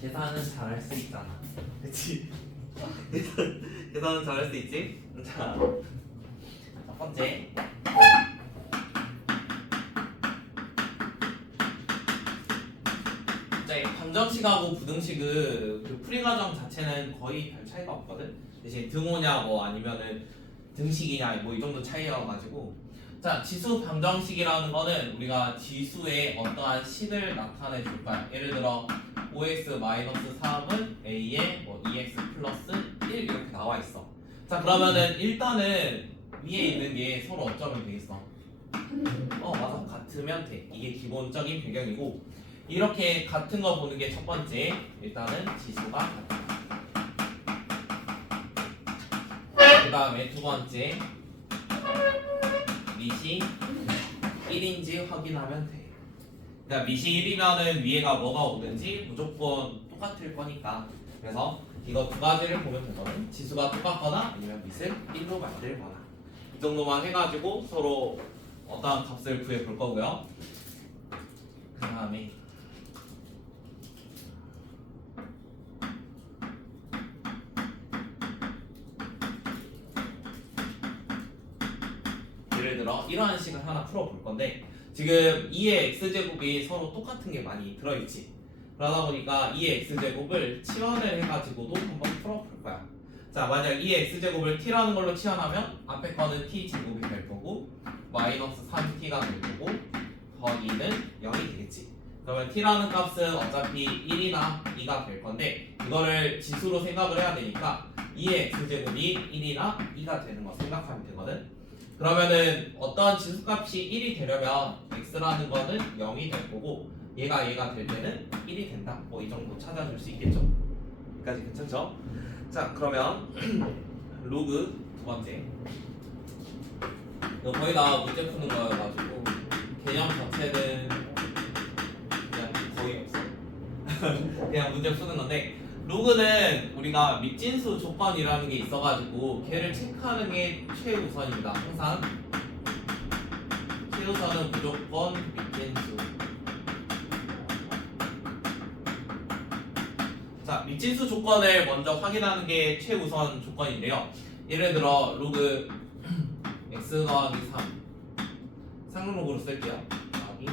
계산은 잘할 수 있잖아. 그치? 계산은 잘할 수 있지? 자, 첫 번째. 자, 이 방정식하고 부등식은 그 풀이 과정 자체는 거의 별 차이가 없거든. 대신 등호냐 뭐 아니면은 등식이냐 뭐 이 정도 차이여가지고. 자, 지수 방정식이라는 거는 우리가 지수의 어떠한 식을 나타내 줄 거야. 예를 들어 5x-3은 a에 뭐 2x 플러스 1 이렇게 나와 있어. 자, 그러면은 일단은 위에 있는 게 서로 어쩌면 되겠어? 맞아. 같으면 돼. 이게 기본적인 배경이고, 이렇게 같은 거 보는 게 첫 번째. 일단은 지수가 같다. 그 다음에 두 번째, 밑이 1인지 확인하면 돼. 그러니까 밑이 1이면은 위에가 뭐가 오든지 무조건 똑같을 거니까. 그래서 이거 두 가지를 보면 되거든. 지수가 똑같거나 아니면 밑을 1로 만들거나. 이 정도만 해가지고 서로 어떠한 값을 구해 볼 거고요. 그 다음에 예를 들어 이러한 식을 하나 풀어볼 건데, 지금 2의 x제곱이 서로 똑같은 게 많이 들어있지. 그러다 보니까 2의 x제곱을 치환을 해가지고도 한번 풀어볼 거야. 자, 만약 2의 x제곱을 t라는 걸로 치환하면 앞에 거는 t제곱이 될 거고 마이너스 3t가 될 거고 더하기는 0이 되겠지. 그러면 t라는 값은 어차피 1이나 2가 될 건데, 이거를 지수로 생각을 해야 되니까 2의 x제곱이 1이나 2가 되는 거 생각하면 되거든. 그러면은 어떠한 지수값이 1이 되려면 x라는 거는 0이 될 거고 얘가 될 때는 1이 된다. 뭐 이 정도 찾아줄 수 있겠죠. 여기까지 괜찮죠? 자, 그러면 로그 두 번째. 이거 거의 다 문제 푸는 거여가지고 개념 자체는 그냥 거의 없어. 그냥 문제 푸는 건데, 로그는 우리가 밑진수 조건이라는 게 있어가지고 걔를 체크하는 게 최우선입니다. 항상 최우선은 무조건 밑진수. 자, 밑진수 조건을 먼저 확인하는 게 최우선 조건인데요. 예를 들어 로그 x 더하기 3 상로그로 쓸게요. 더하기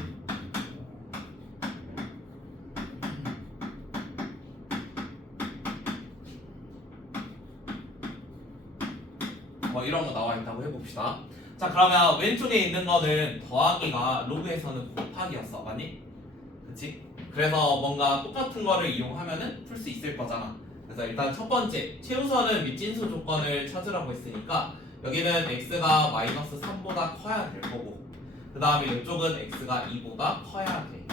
이런 거 나와 있다고 해봅시다. 자, 그러면 왼쪽에 있는 거는 더하기가 로그에서는 곱하기였어, 맞니? 그치? 그래서 뭔가 똑같은 거를 이용하면은 풀 수 있을 거잖아. 그래서 일단 첫 번째, 최우선은 밑진수 조건을 찾으라고 했으니까 여기는 x가 마이너스 3보다 커야 될 거고, 그 다음에 이쪽은 x가 2보다 커야 돼.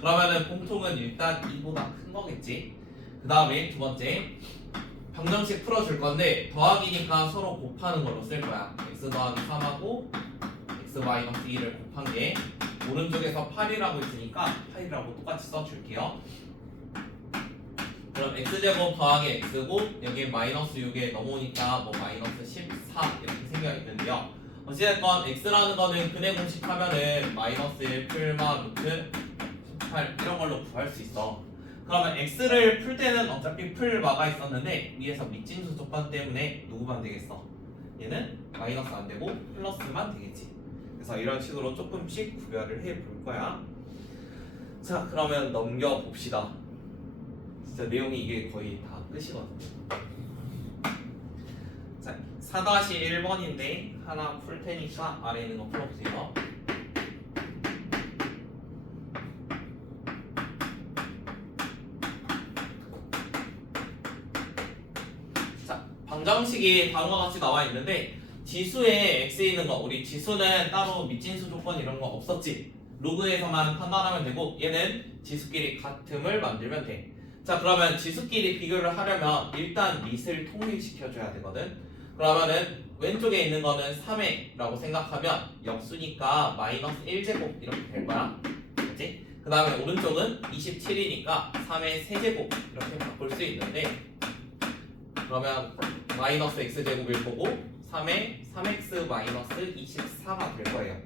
그러면은 공통은 일단 2보다 큰 거겠지. 그 다음에 두 번째, 방정식 풀어줄 건데 더하기니까 서로 곱하는 걸로 쓸 거야. x 더하기 3하고 x 마이너스 2를 곱한 게 오른쪽에서 8이라고 있으니까 8이라고 똑같이 써줄게요. 그럼 x제곱 더하기 x고 여기 마이너스 6에 넘어오니까 뭐 마이너스 13 이렇게 생겨 있는데요. 어찌됐건 x라는 거는 근의 공식 하면은 마이너스 1 풀마 루트 18 이런 걸로 구할 수 있어. 그러면 x를 풀 때는 어차피 풀 마가 있었는데 위에서 밑진수 조건 때문에 누구만 되겠어? 얘는 마이너스 안 되고 플러스만 되겠지. 그래서 이런 식으로 조금씩 구별을 해 볼 거야. 자, 그러면 넘겨 봅시다. 진짜 내용이 이게 거의 다 끝이거든요. 자, 4-1번인데 하나 풀 테니까 아래 있는 거 풀어보세요. 방정식이 다음과 같이 나와 있는데, 지수에 x 있는 거, 우리 지수는 따로 밑진수 조건 이런 거 없었지. 로그에서만 판단하면 되고 얘는 지수끼리 같음을 만들면 돼. 자, 그러면 지수끼리 비교를 하려면 일단 밑을 통일시켜줘야 되거든. 그러면은 왼쪽에 있는 거는 3회라고 생각하면 역수니까 마이너스 1제곱 이렇게 될 거야. 그치? 그 다음에 오른쪽은 27이니까 3의 세제곱 이렇게 바꿀 수 있는데, 그러면 마이너스 x제곱일 거고 3에 3x 마이너스 24가 될 거예요.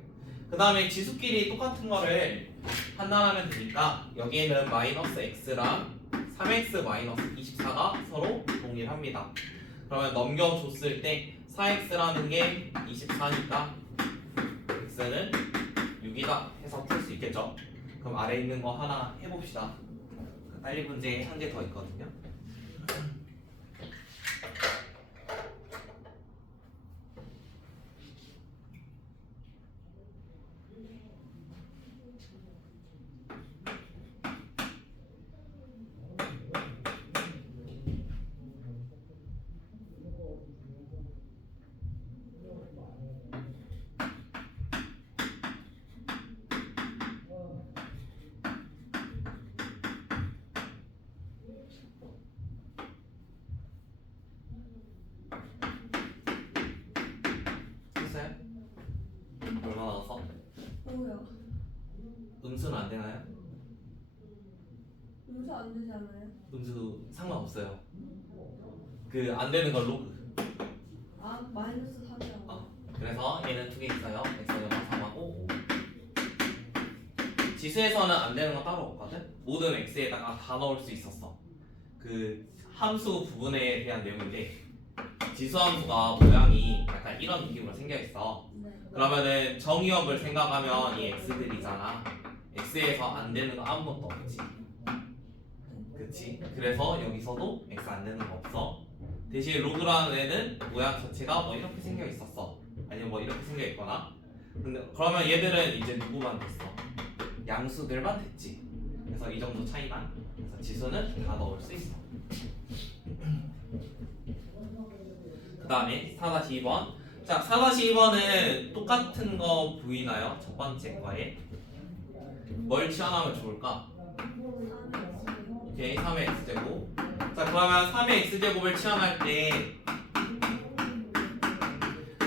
그 다음에 지수끼리 똑같은 거를 판단하면 되니까 여기에는 마이너스 x랑 3x-24가 서로 동일합니다. 그러면 넘겨줬을 때 4x라는 게 24니까 x는 6이다 해서 풀 수 있겠죠. 그럼 아래 있는 거 하나 해봅시다. 딸리 문제에 한 개 더 있거든요. 했어요? 얼마 나왔어? 뭐야? 음수는 안 되나요? 음수 안 되지 않아요? 음수 상관없어요. 그 안 되는 걸 로그. 아 마이너스 3이라고. 그래서 얘는 두 개 있어요. x는 3하고 5. 지수에서는 안 되는 거 따로 없거든. 모든 x에다가 다 넣을 수 있었어. 그 함수 부분에 대한 내용인데 지수 함수가 모양이 약간 이런 느낌으로 생겨 있어. 네. 그러면은 정의역을 생각하면 이 x들이잖아. x에서 안 되는 거 아무것도 없지. 그치? 그래서 여기서도 x 안 되는 거 없어. 대신 로그라는 애는 모양 자체가 뭐 이렇게 생겨 있었어. 아니면 뭐 이렇게 생겨 있거나. 근데 그러면 얘들은 이제 누구만 됐어? 양수들만 됐지. 그래서 이 정도 차이만. 그래서 지수는 다 넣을 수 있어. 그 다음에 4-2번. 자, 4-2번은 똑같은 거 보이나요? 첫 번째 거에. 뭘 치환하면 좋을까? 3x. 오케이, 3의 x제곱. 자, 그러면 3의 x제곱을 치환할 때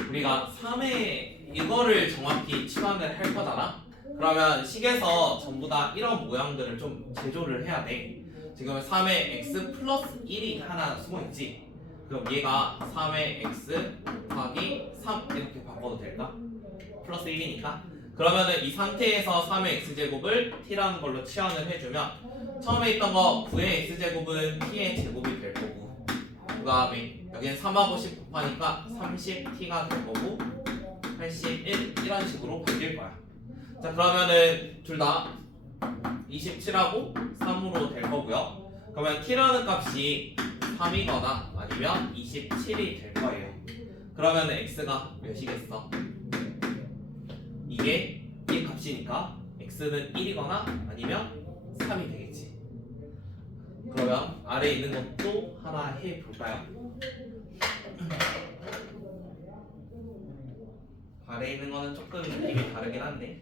우리가 3의 이거를 정확히 치환을 할 거잖아? 그러면 식에서 전부 다 이런 모양들을 좀 제조를 해야 돼. 지금 3의 x 플러스 1이 하나 숨어있지? 그럼 얘가 3의 x 곱하기 3 이렇게 바꿔도 될까? 플러스 1이니까. 그러면은 이 상태에서 3의 x제곱을 t라는 걸로 치환을 해주면 처음에 있던 거 9의 x제곱은 t의 제곱이 될 거고, 그 다음에 여기는 3하고 10 곱하니까 30t가 될 거고 81 이런 식으로 바뀔 거야. 자, 그러면은 둘 다 27하고 3으로 될 거고요. 그러면 t라는 값이 3이거나 아니면 27이 될 거예요. 그러면 x가 몇이겠어? 이게 이 값이니까 x는 1이거나 아니면 3이 되겠지. 그러면 아래에 있는 것도 하나 해볼까요? 아래에 있는 거는 조금 느낌이 다르긴 한데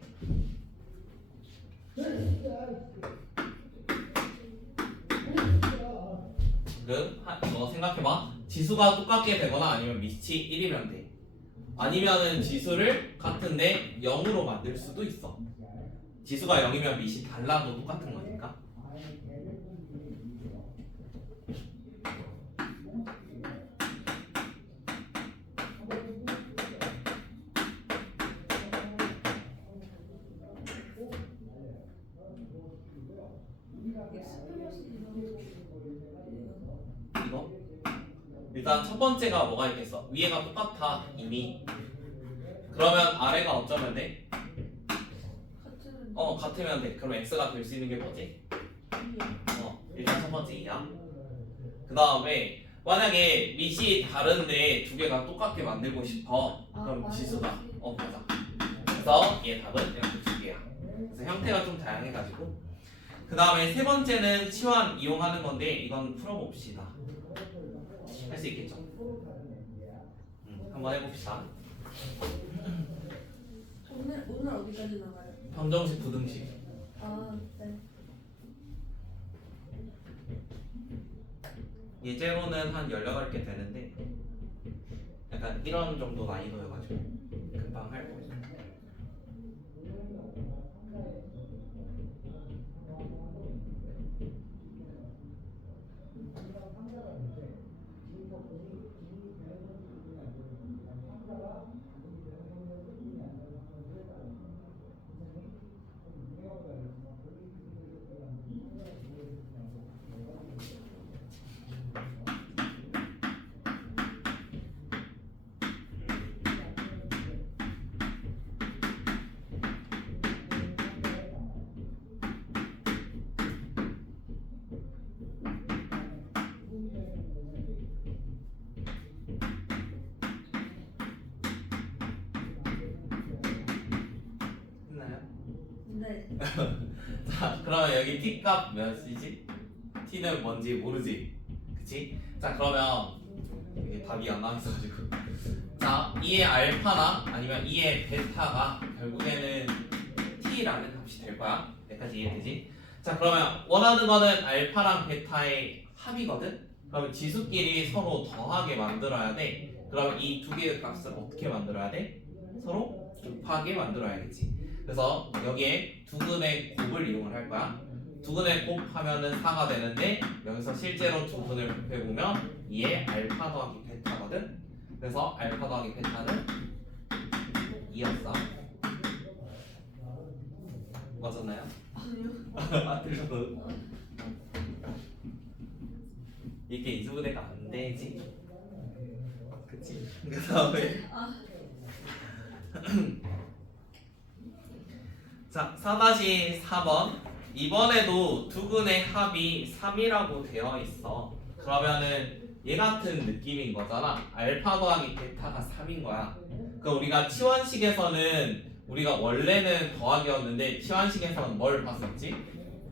지금 이거 생각해봐. 지수가 똑같게 되거나 아니면 밑이 1이면 돼. 아니면은 지수를 같은데 0으로 만들 수도 있어. 지수가 0이면 밑이 달라도 똑같은 거니까. x 플러스 이거 일단 첫 번째가 뭐가 있겠어? 위에가 똑같아 이미. 그러면 아래가 어쩌면 돼? 같으면 같으면 돼. 그럼 x가 될 수 있는 게 뭐지? 일단 첫 번째 2야. 그 다음에 만약에 밑이 다른데 두 개가 똑같게 만들고 싶어. 그럼 맞아. 지수가 맞아. 그래서 얘 답은 이렇게 두 개야. 그래서 형태가 좀 다양해가지고. 그 다음에 세 번째는 치환 이용하는 건데 이건 풀어봅시다. 할 수 있겠죠? 한번 해봅시다. 오늘 어디까지 나가요? 방정식 부등식. 아 네. 예제로는 한 18개 되는데 약간 이런 정도 난이도여가지고 금방 할 거예요. 네. 자, 그러면 여기 t 값 몇이지? t는 뭔지 모르지, 그치? 자, 그러면 이게 답이 안 나와있어가지고 자, 2의 알파나 아니면 2의 베타가 결국에는 t라는 값이 될 거야. 여기까지 이해되지? 자, 그러면 원하는 거는 알파랑 베타의 합이거든? 그러면 지수끼리 서로 더하게 만들어야 돼. 그럼 이 두 개의 값을 어떻게 만들어야 돼? 서로 곱하게 만들어야겠지. 그래서 여기에 두근의 곱을 이용을 할 거야. 두근의 곱하면은 4가 되는데 여기서 실제로 두근을 곱해보면 2의 알파 더하기 베타거든. 그래서 알파 더하기 베타는 2였어. 맞았나요? 아니요. 아, 들렸어. 이게 이수분해가 안 되지. 그치? 그 다음에 아, 자, 4-4번. 이번에도 두근의 합이 3이라고 되어 있어. 그러면은 얘 같은 느낌인 거잖아. 알파 더하기 베타가 3인 거야. 그 우리가 치환식에서는 우리가 원래는 더하기였는데 치환식에서는 뭘 봤었지?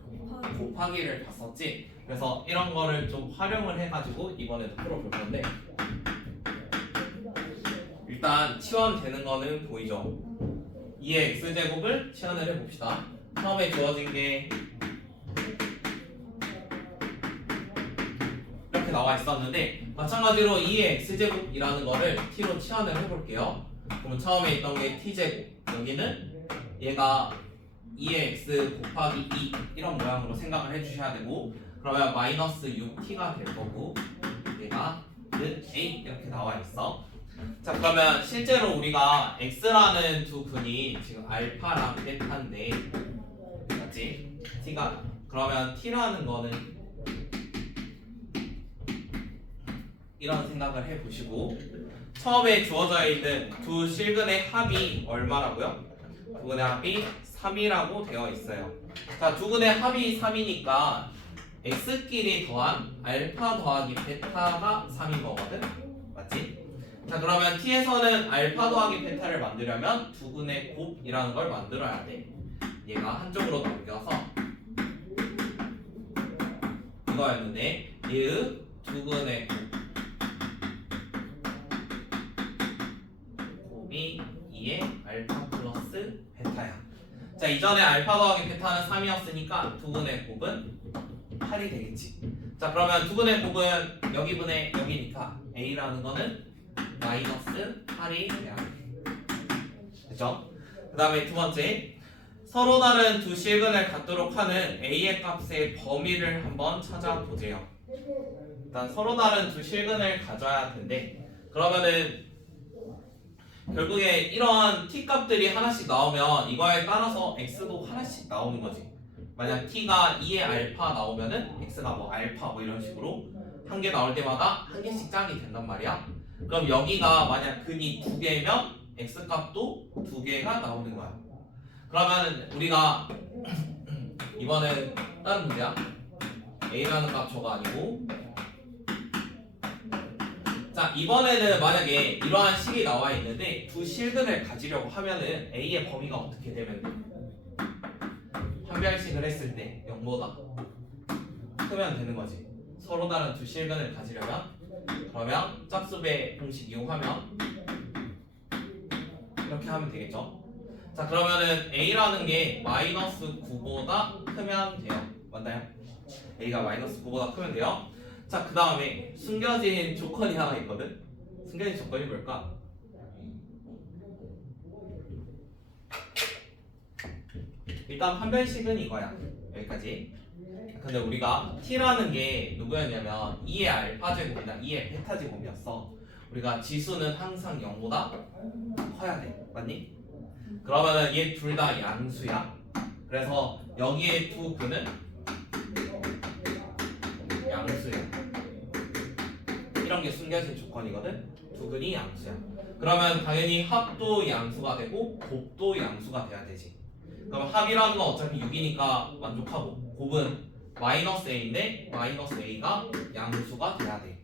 곱하기. 곱하기를 봤었지. 그래서 이런 거를 좀 활용을 해가지고 이번에도 풀어볼 건데 일단 치환되는 거는 보이죠? 2의 x제곱을 치환을 해봅시다. 처음에 주어진 게 이렇게 나와 있었는데 마찬가지로 2의 x제곱이라는 거를 t로 치환을 해볼게요. 그러면 처음에 있던 게 t제곱, 여기는 얘가 2의 x 곱하기 2 이런 모양으로 생각을 해주셔야 되고 그러면 마이너스 6t가 될 거고 얘가 는 a 이렇게 나와 있어. 자, 그러면 실제로 우리가 x라는 두 근이 지금 알파랑 베타인데 맞지? t가 그러면 t라는 거는 이런 생각을 해보시고 처음에 주어져 있는 두 실근의 합이 얼마라고요? 두 근의 합이 3이라고 되어 있어요. 자, 두 근의 합이 3이니까 x끼리 더한 알파 더하기 베타가 3인 거거든? 맞지? 자, 그러면 t에서는 알파 더하기 베타를 만들려면 두 근의 곱이라는 걸 만들어야 돼. 얘가 한쪽으로 넘겨서 이거였는데 얘의 두 근의 곱이 2의 알파 플러스 베타야. 자, 이전에 알파 더하기 베타는 3이었으니까 두 근의 곱은 8이 되겠지. 자, 그러면 두 근의 곱은 여기 분의 여기니까 a라는 거는 마이너스 8이 돼야 돼. 됐죠? 그 다음에 두 번째, 서로 다른 두 실근을 갖도록 하는 a의 값의 범위를 한번 찾아보세요. 일단 서로 다른 두 실근을 가져야 텐데 그러면은 결국에 이런 t 값들이 하나씩 나오면 이거에 따라서 x도 하나씩 나오는 거지. 만약 t가 2의 알파 나오면은 x가 뭐 알파 뭐 이런 식으로 한 개 나올 때마다 한 개씩 짝이 된단 말이야. 그럼 여기가 만약 근이 두 개면 x 값도 두 개가 나오는 거야. 그러면 우리가 이번엔 다른 문제야. a라는 값 저거 아니고 자, 이번에는 만약에 이러한 식이 나와 있는데 두 실근을 가지려고 하면은 a의 범위가 어떻게 되면 돼? 판별식을 했을 때 0보다 크면 되는 거지. 서로 다른 두 실근을 가지려면 그러면 짝수배 공식 이용하면 이렇게 하면 되겠죠. 자, 그러면은 a라는 게 마이너스 9보다 크면 돼요. 맞나요? a가 마이너스 9보다 크면 돼요. 자, 그 다음에 숨겨진 조건이 하나 있거든. 숨겨진 조건이 뭘까? 일단 판별식은 이거야. 여기까지. 근데 우리가 t라는 게 누구였냐면 2의 알파 제곱이나 2의 베타 제곱이었어. 우리가 지수는 항상 0보다 커야 돼. 맞니? 그러면은 얘 둘 다 양수야. 그래서 여기에 두 근은 양수야. 이런 게 숨겨진 조건이거든. 두 근이 양수야. 그러면 당연히 합도 양수가 되고 곱도 양수가 돼야 되지. 그럼 합이라는 건 어차피 6이니까 만족하고 곱은 마이너스 a인데 마이너스 a가 양수가 돼야 돼.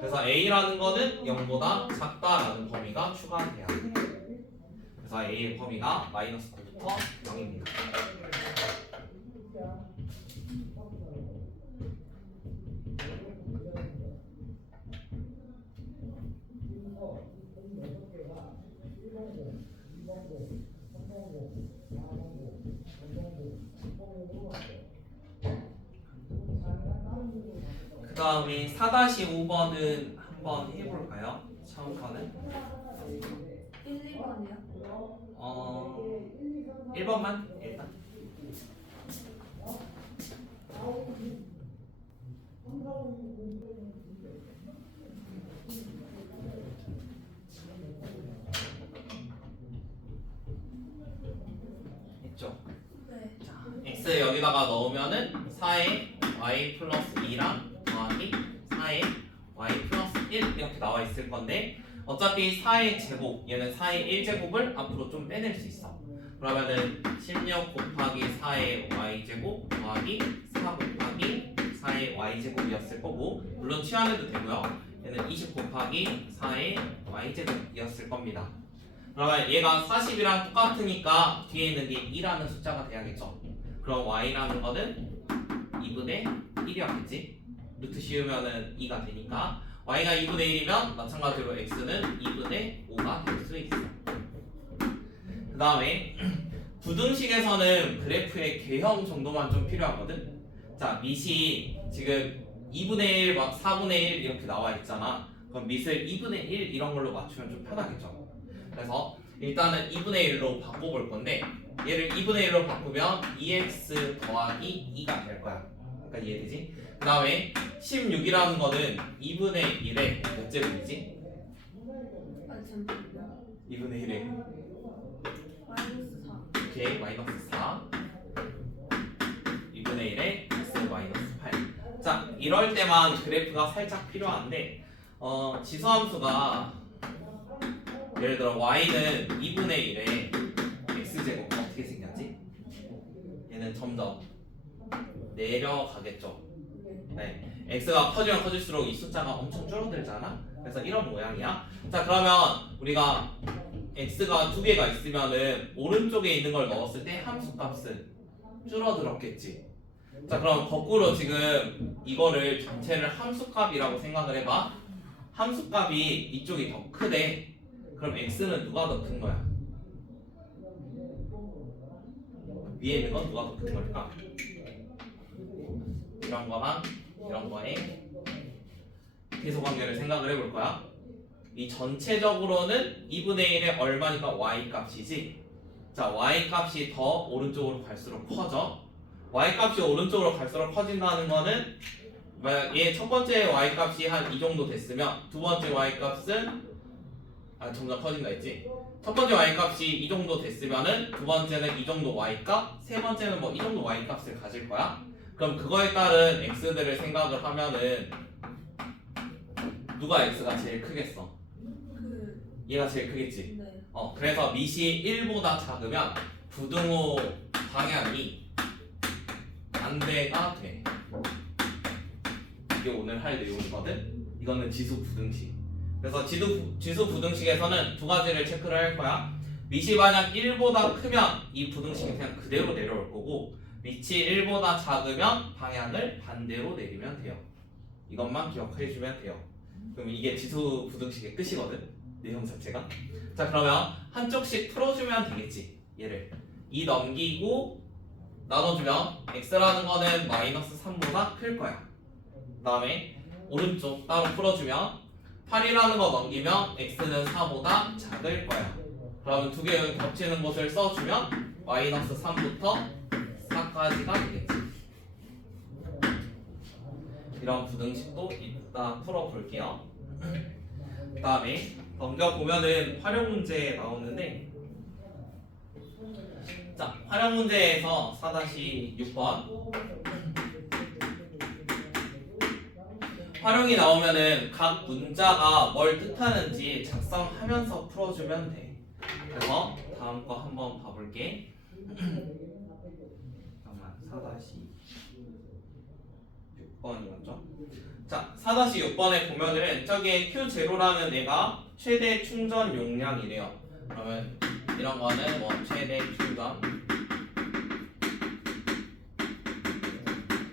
그래서 a라는 거는 0보다 작다라는 범위가 추가돼야 돼. 그래서 A의 범위가 마이너스 9부터 0입니다. 그 다음에 4-5번은 한번 해볼까요? 처음 거는 1, 2번이요? 1번만 일단. 했죠? 네. 자, x 여기다가 넣으면은 4의 y 플러스 2랑 더하기 4의 y 플러스 1 이렇게 나와 있을 건데 어차피 4의 제곱 얘는 4의 1제곱을 앞으로 좀 빼낼 수 있어. 그러면은 16 곱하기 4의 y제곱 더하기 4 곱하기 4의 y제곱이었을 거고 물론 치환해도 되고요. 얘는 20 곱하기 4의 y제곱이었을 겁니다. 그러면 얘가 40이랑 똑같으니까 뒤에 있는 게 2라는 숫자가 돼야겠죠. 그럼 y라는 거는 2분의 1이었겠지. 루트 씌우면은 2가 되니까 y가 2분의 1이면 마찬가지로 x는 2분의 5가 될 수 있어. 그 다음에 부등식에서는 그래프의 개형 정도만 좀 필요하거든. 자, 밑이 지금 2분의 1, 막 4분의 1 이렇게 나와 있잖아. 그럼 밑을 2분의 1 이런 걸로 맞추면 좀 편하겠죠. 그래서 일단은 2분의 1로 바꿔볼 건데 얘를 2분의 1로 바꾸면 2x 더하기 2가 될 거야. 그러니까 이해되지? 그 다음에 16이라는 거는 2분의 1의 몇 제곱이지? 아, 잠깐만요. 2분의 1의 마이너스 4. 오케이, 마이너스 4 2분의 1의 x 마이너스 8. 자, 이럴 때만 그래프가 살짝 필요한데 지수함수가 예를 들어 y는 2분의 1의 x제곱 어떻게 생겼지? 얘는 점점 내려가겠죠. 네, x가 커지면 커질수록 이 숫자가 엄청 줄어들잖아. 그래서 이런 모양이야. 자, 그러면 우리가 x가 두 개가 있으면은 오른쪽에 있는 걸 넣었을 때 함수 값은 줄어들었겠지. 자, 그럼 거꾸로 지금 이거를 전체를 함수 값이라고 생각을 해봐. 함수 값이 이쪽이 더 크대. 그럼 x는 누가 더 큰 거야? 위에 있는 건 누가 더 큰 걸까? 이런 거랑 이런 거에 계속 관계를 생각을 해볼 거야. 이 전체적으로는 2분의 1의 얼마니까 y 값이지. 자, y 값이 더 오른쪽으로 갈수록 커져. y 값이 오른쪽으로 갈수록 커진다는 거는 만약 얘 첫 번째 y 값이 한 이 정도 됐으면 두 번째 y 값은 점점 커진다 했지. 첫 번째 y 값이 이 정도 됐으면은 두 번째는 이 정도 y 값, 세 번째는 뭐 이 정도 y 값을 가질 거야. 그럼 그거에 따른 x들을 생각을 하면은 누가 x가 제일 크겠어? 얘가 제일 크겠지. 네. 그래서 밑이 1보다 작으면 부등호 방향이 반대가 돼. 이게 오늘 할 내용이거든. 이거는 지수 부등식. 그래서 지수 부등식에서는 두 가지를 체크를 할 거야. 밑이 만약 1보다 크면 이 부등식이 그냥 그대로 내려올 거고 밑이 1보다 작으면 방향을 반대로 내리면 돼요. 이것만 기억해 주면 돼요. 그럼 이게 지수 부등식의 끝이거든. 내용 자체가. 자, 그러면 한쪽씩 풀어주면 되겠지. 얘를 2 넘기고 나눠주면 x라는 거는 마이너스 3보다 클 거야. 그 다음에 오른쪽 따로 풀어주면 8이라는 거 넘기면 x는 4보다 작을 거야. 그러면 두 개 겹치는 곳을 써주면 마이너스 3부터 4까지가 되겠지. 이런 부등식도 이따 풀어볼게요. 그 다음에 넘겨보면은 활용 문제 나오는데, 자, 활용 문제에서 4-6번 활용이 나오면은 각 문자가 뭘 뜻하는지 작성하면서 풀어주면 돼. 그래서 다음 거 한번 봐볼게. 잠깐만, 4-6번이었죠? 자, 4-6번에 보면은 저기에 Q0라는 애가 최대 충전 용량이래요. 그러면 이런 거는 뭐 최대 충전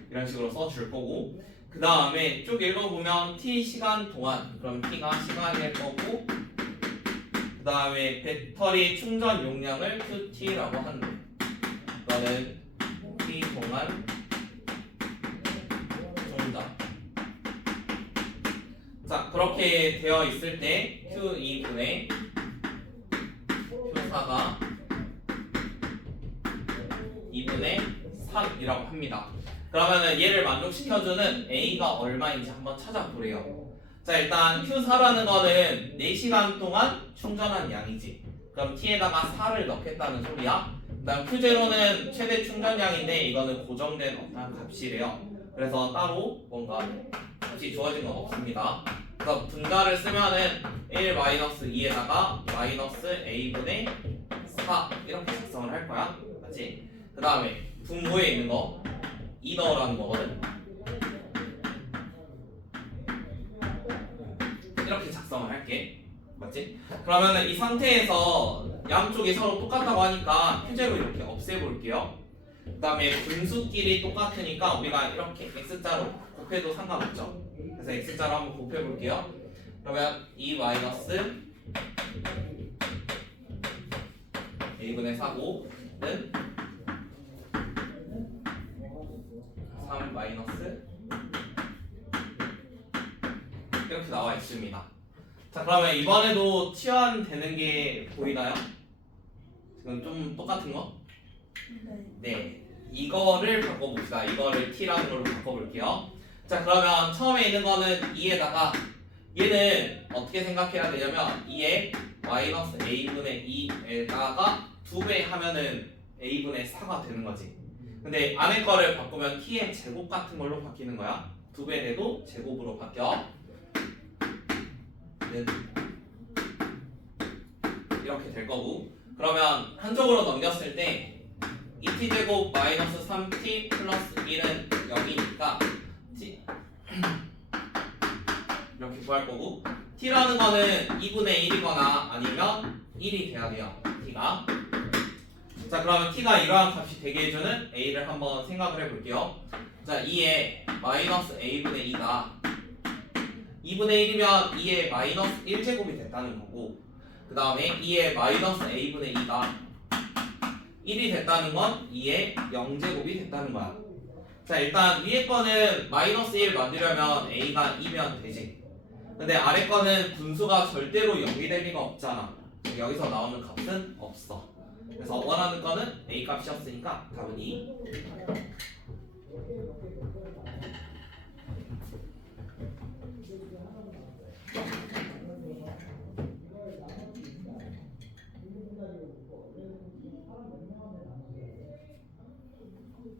이런 식으로 써줄 거고, 그 다음에 쭉 읽어보면 t 시간 동안, 그럼 t가 시간일 거고, 그 다음에 배터리 충전 용량을 qt라고 한대. 이거는 t 동안 충전. 자, 그렇게 되어 있을 때 q2분의 q4가 2분의 3이라고 합니다. 그러면은 얘를 만족시켜주는 A가 얼마인지 한번 찾아보래요. 자, 일단 Q4라는 거는 4시간 동안 충전한 양이지. 그럼 T에다가 4를 넣겠다는 소리야. 그 다음 Q0는 최대 충전량인데 이거는 고정된 어떤 값이래요. 그래서 따로 뭔가 값이 주어진 건 없습니다. 그래서 분자를 쓰면은 1-2에다가 마이너스 A분의 4 이렇게 작성을 할 거야. 맞지? 그 다음에 분모에 있는 거 이 넣으라는 거거든. 이렇게 작성을 할게. 맞지? 그러면은 이 상태에서 양쪽이 서로 똑같다고 하니까 q0 이렇게 없애볼게요. 그 다음에 분수끼리 똑같으니까 우리가 이렇게 x자로 곱해도 상관없죠. 그래서 x자로 한번 곱해볼게요. 그러면 2 마이너스 a분의 4고는 3 마이너스 이렇게 나와 있습니다. 자, 그러면 이번에도 치환되는 게 보이나요? 지금 좀 똑같은 거? 네. 네, 이거를 바꿔봅시다. 이거를 t라는 걸로 바꿔볼게요. 자, 그러면 처음에 있는 거는 2에다가 얘는 어떻게 생각해야 되냐면 2에 마이너스 a분의 2에다가 2배 하면은 a분의 4가 되는 거지. 근데 안에 거를 바꾸면 t의 제곱 같은 걸로 바뀌는 거야. 2배 내도 제곱으로 바뀌어. 이렇게 될 거고, 그러면 한쪽으로 넘겼을 때 2t제곱 마이너스 3t 플러스 1은 0이니까 t 이렇게 구할 거고, t라는 거는 2분의 1이거나 아니면 1이 돼야 돼요. t가. 자, 그러면 t가 이러한 값이 되게 해주는 a를 한번 생각을 해볼게요. 자, 2에 마이너스 a분의 2가 2분의 1이면 2의 마이너스 1제곱이 됐다는 거고, 그 다음에 2의 마이너스 a분의 2가 1이 됐다는 건 2의 0제곱이 됐다는 거야. 자, 일단 위에 거는 마이너스 1 만들려면 a가 2면 되지. 근데 아래 거는 분수가 절대로 0이 될 리가 없잖아. 여기서 나오는 값은 없어. 그래서 원하는 거는 a 값이었으니까 답은 2.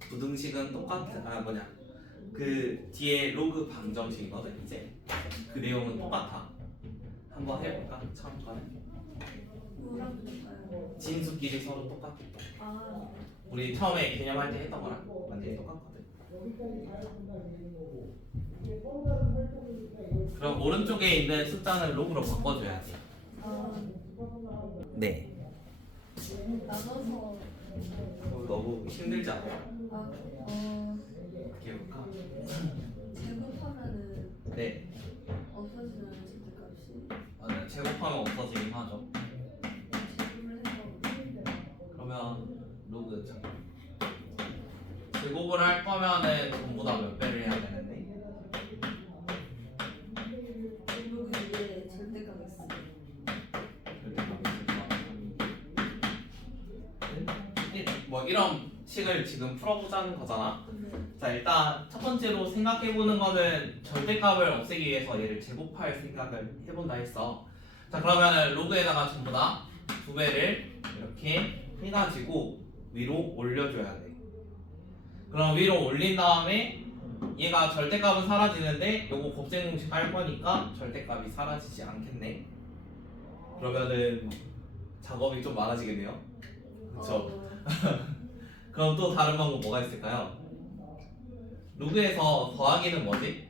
부등식은 똑같은, 그 뒤에 로그 방정식이거든. 이제 그 내용은 똑같아. 한번 해볼까? 처음 거는 뭐랑 볼까요? 진수끼리 서로 똑같아. 아, 우리 처음에 개념할 때 했던 거랑 완전히 똑같거든. 그럼 오른쪽에 있는 숫자는 로그로 바꿔줘야지. 아, 네. 나눠서 너무 힘들지 않아? 아, 어떻게 해볼까? 제곱하면은 네. 없어지는 절대값이 네. 제곱하면 없어지긴 하죠. 제곱을 해서 그러면 로그 제곱을 할 거면은 전부 다 몇 배를 해야 되는데? 제곱 위에 절대값 있어. 뭐 이런 식을 지금 풀어보자는 거잖아. 근데 자, 일단 첫 번째로 생각해보는 거는 절대값을 없애기 위해서 얘를 제곱할 생각을 해본다 했어. 자, 그러면은 로그에다가 전부 다 2배를 이렇게 해가지고 위로 올려줘야 돼. 그럼 위로 올린 다음에 얘가 절대값은 사라지는데 요거 곱셈 공식 할 거니까 절대값이 사라지지 않겠네. 그러면은 작업이 좀 많아지겠네요. 그쵸? 그럼 또 다른 방법 뭐가 있을까요? 로그에서 더하기는 뭐지?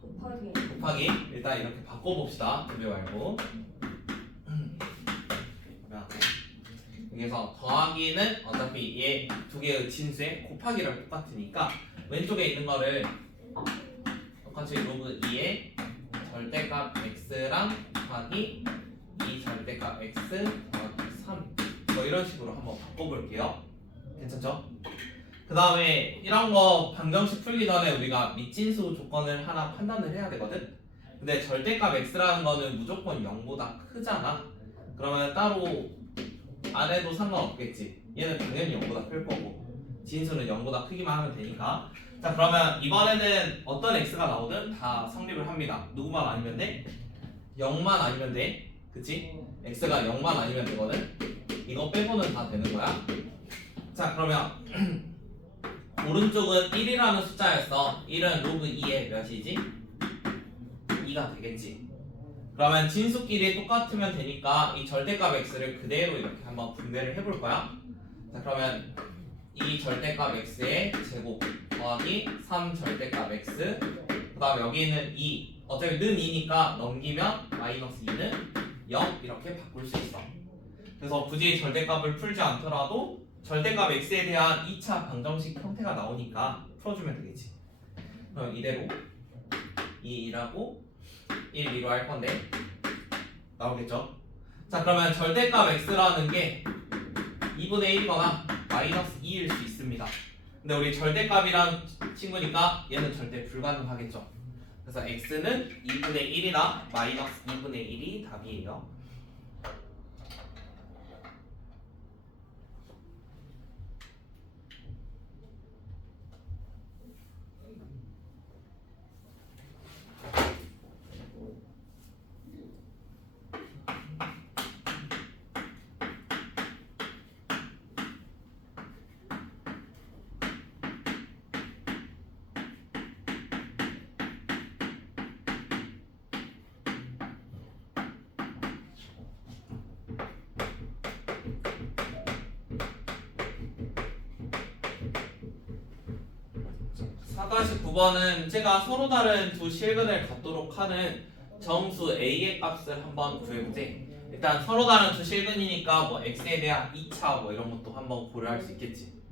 곱하기 곱하기. 일단 이렇게 바꿔봅시다. 2배 말고. 그러면 여기서 더하기는 어차피 얘 두 개의 진수에 곱하기랑 똑같으니까 왼쪽에 있는 거를 똑같이 로그 2의 절대값 x랑 곱하기 2 절대값 x 더하기 3 뭐 이런 식으로 한번 바꿔볼게요. 괜찮죠? 그 다음에 이런 거 방정식 풀기 전에 우리가 밑진수 조건을 하나 판단을 해야 되거든. 근데 절대값 x라는 거는 무조건 0보다 크잖아. 그러면 따로 안 해도 상관없겠지. 얘는 당연히 0보다 클 거고 진수는 0보다 크기만 하면 되니까. 자, 그러면 이번에는 어떤 x가 나오든 다 성립을 합니다. 누구만 아니면 돼? 0만 아니면 돼. 그치? x가 0만 아니면 되거든. 이거 빼고는 다 되는 거야. 자, 그러면 오른쪽은 1이라는 숫자였어. 1은 로그 2의 몇이지? 2가 되겠지. 그러면 진수끼리 똑같으면 되니까 이 절대값 x를 그대로 이렇게 한번 분배를 해볼 거야. 자, 그러면 이 절대값 x의 제곱 더하기 3 절대값 x 그 다음 여기는 2 어차피 는 2니까 넘기면 마이너스 2는 0 이렇게 바꿀 수 있어. 그래서 굳이 절대값을 풀지 않더라도 절대값 x에 대한 2차 방정식 형태가 나오니까 풀어주면 되겠지. 그럼 이대로 2라고 1, 2로 할 건데 나오겠죠? 자, 그러면 절대값 x라는 게 2분의 1이거나 마이너스 2일 수 있습니다. 근데 우리 절대값이란 친구니까 얘는 절대 불가능하겠죠. 그래서 x는 2분의 1이나 마이너스 2분의 1이 답이에요. 다시 9번은 제가 서로 다른 두 실근을 갖도록 하는 정수 A의 값을 한번 구해보지. 일단 서로 다른 두 실근이니까 뭐 X에 대한 2차 뭐 이런 것도 한번 고려할 수 있겠지.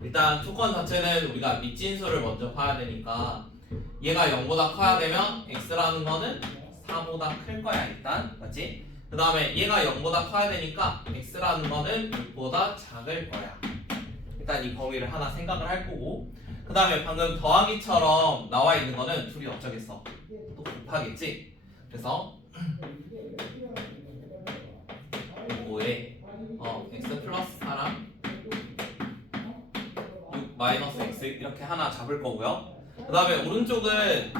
일단 조건 자체는 우리가 밑진수를 먼저 봐야 되니까 얘가 0보다 커야 되면 X라는 거는 4보다 클 거야 일단. 맞지? 그 다음에 얘가 0보다 커야 되니까 X라는 거는 6보다 작을 거야. 일단 이 범위를 하나 생각을 할 거고 그 다음에 방금 더하기처럼 나와 있는 거는 둘이 어쩌겠어? 또 곱하겠지? 그래서 5에 x 플러스 4랑 6 마이너스 x 이렇게 하나 잡을 거고요. 그 다음에 오른쪽은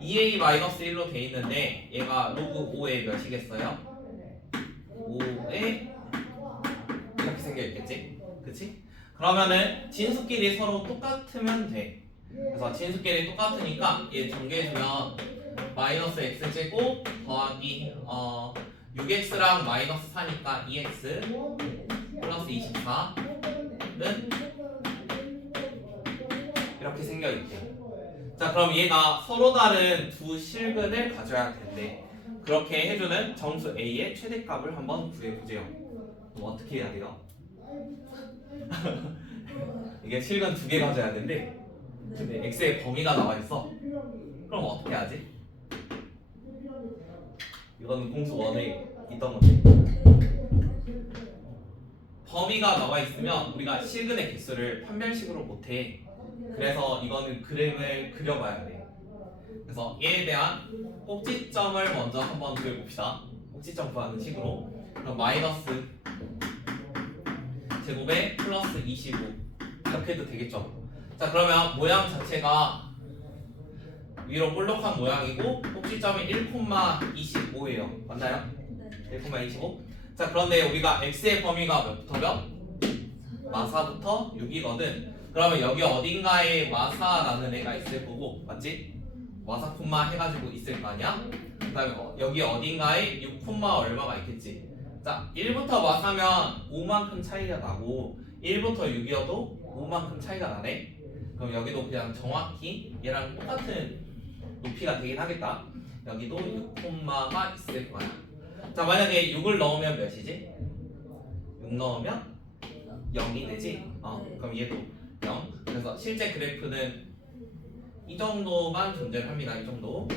2a 마이너스 1로 돼 있는데 얘가 로그 5에 몇이겠어요? 5에 이렇게 생겨 있겠지? 그치? 그러면은 진수끼리 서로 똑같으면 돼. 그래서 진수끼리 똑같으니까 얘 전개해주면 마이너스 x제곱 더하기 6x랑 마이너스 4니까 2x 플러스 24는 이렇게 생겨있대. 자, 그럼 얘가 서로 다른 두 실근을 가져야 되는데 그렇게 해주는 정수 A의 최대값을 한번 구해보세요. 그럼 어떻게 해야 돼요? 이게 실근 두 개 가져야 되는데 근데 x의 범위가 나와 있어. 그럼 어떻게 하지? 이거는 공수 1에 있던 건데 범위가 나와 있으면 우리가 실근의 개수를 판별식으로 못해. 그래서 이거는 그림을 그려봐야 돼. 그래서 얘에 대한 꼭지점을 먼저 한번 그려봅시다. 꼭지점 구하는 식으로. 그럼 마이너스 제곱에 플러스 25 이렇게 해도 되겠죠. 자, 그러면 모양 자체가 위로 볼록한 모양이고 꼭지점이 1,25예요. 맞나요? 네. 1,25. 자, 그런데 우리가 x의 범위가 몇부터 몇? 마사부터 6이거든. 그러면 여기 어딘가에 마사라는 애가 있을 거고, 맞지? 마사 콤마 해가지고 있을 거 아니야? 그 다음에 여기 어딘가에 6 콤마 얼마가 있겠지. 자, 1부터 마사면 5만큼 차이가 나고 1부터 6이어도 5만큼 차이가 나네. 그럼 여기도 그냥 정확히 얘랑 똑같은 높이가 되긴 하겠다. 여기도 6 콤마가 있을 거야. 자, 만약에 6을 넣으면 몇이지? 6 넣으면 0이 되지? 네. 그럼 얘도 0. 그래서 실제 그래프는 이 정도만 존재합니다. 이 정도.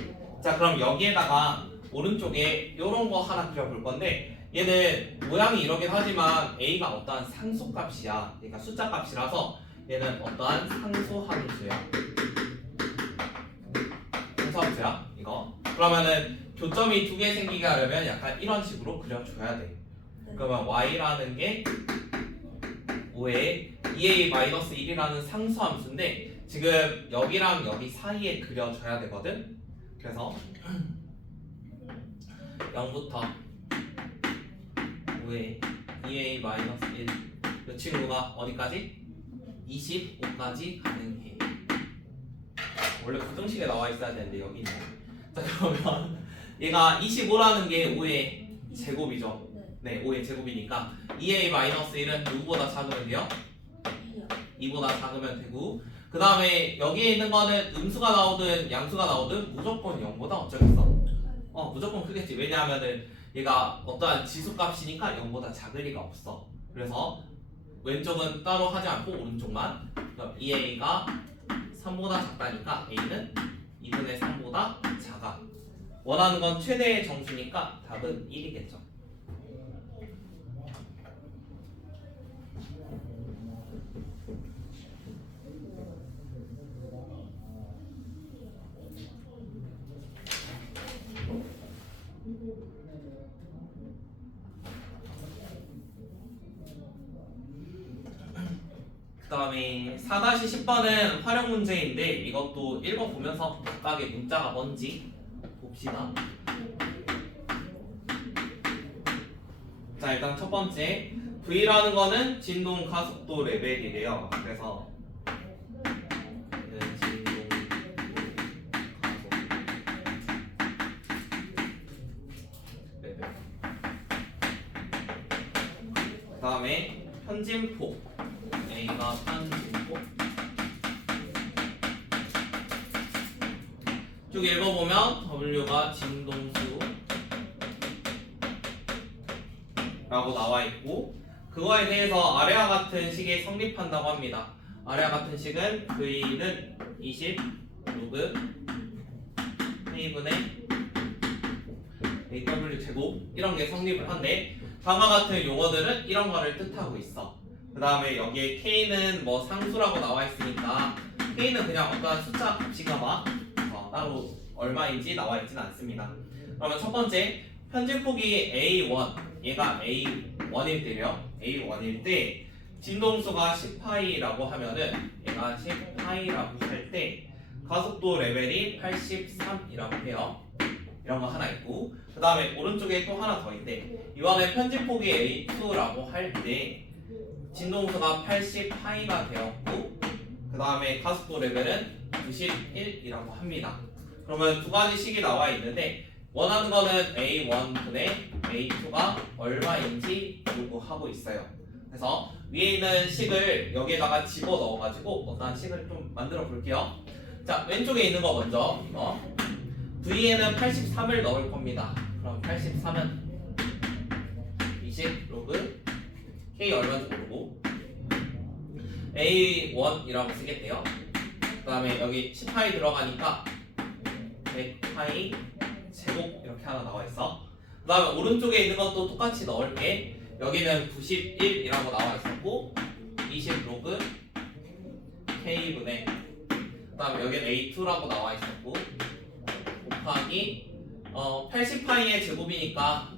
자, 그럼 여기에다가 오른쪽에 이런 거 하나 그려볼 건데 얘는 모양이 이러긴 하지만 a가 어떠한 상수값이야. 그러니까 숫자 값이라서 얘는 어떠한 상수함수야. 상수함수야. 이거. 그러면은 교점이 두 개 생기게 하려면 약간 이런 식으로 그려줘야 돼. 그러면 y라는 게 5에 2a-1이라는 상수함수인데 지금 여기랑 여기 사이에 그려줘야 되거든. 그래서 0부터 5에 2a-1 이 친구가 어디까지? 25까지 가능해. 원래 부등식에 나와 있어야 되는데 여기 있네. 자, 그러면 얘가 25라는 게 5의 제곱이죠. 네, 5의 제곱이니까 2a-1은 누구보다 작으면 돼요? 2보다 작으면 되고, 그 다음에 여기에 있는 거는 음수가 나오든 양수가 나오든 무조건 0보다 어쩌겠어? 무조건 크겠지. 왜냐하면은 얘가 어떠한 지수값이니까 0보다 작을 리가 없어. 그래서 왼쪽은 따로 하지 않고 오른쪽만. 그럼 2a가 3보다 작다니까 a는 2분의 3보다 작아. 원하는 건 최대의 정수니까 답은 1이겠죠. 그 다음에 4-10번은 활용 문제인데 이것도 읽어보면서 각각의 문자가 뭔지 봅시다. 자, 일단 첫 번째 V라는 거는 진동 가속도 레벨이래요. 그래서 진동 가속 레벨. 그 다음에 편진폭 A가 편진폭. 쭉 읽어보면 W가 진동수 라고 나와있고, 그거에 대해서 아래와 같은 식이 성립한다고 합니다. 아래와 같은 식은 V는 20 로그 A분의 AW 제곱 이런 게 성립을 한데, 다음과 같은 용어들은 이런 거를 뜻하고 있어. 그 다음에 여기에 K는 뭐 상수라고 나와 있으니까 K는 그냥 어떠한 숫자 값인가 봐. 따로 얼마인지 나와 있진 않습니다. 그러면 첫 번째 편집폭이 A1, 얘가 A1일 때요. A1일 때 진동수가 10파이라고 하면은 얘가 10파이라고 할 때 가속도 레벨이 83이라고 해요. 이런 거 하나 있고, 그 다음에 오른쪽에 또 하나 더 있대. 이번에 편집폭이 A2라고 할 때 진동수가 80파이가 되었고, 그 다음에 가속도 레벨은 91이라고 합니다. 그러면 두 가지 식이 나와 있는데 원하는 거는 A1분의 A2가 얼마인지 요구하고 있어요. 그래서 위에 있는 식을 여기에다가 집어 넣어가지고 어떤 식을 좀 만들어 볼게요. 자, 왼쪽에 있는 거 먼저 이거 V에는 83을 넣을 겁니다. 그럼 83은 20 로그 K 얼마인지 모르고 A1이라고 쓰겠대요. 그 다음에 여기 10파이 들어가니까 100파이 제곱 이렇게 하나 나와 있어. 그 다음에 오른쪽에 있는 것도 똑같이 넣을게. 여기는 91이라고 나와 있었고 20 로그 K분의, 그 다음에 여기는 A2라고 나와 있었고 곱하기 80파이의 제곱이니까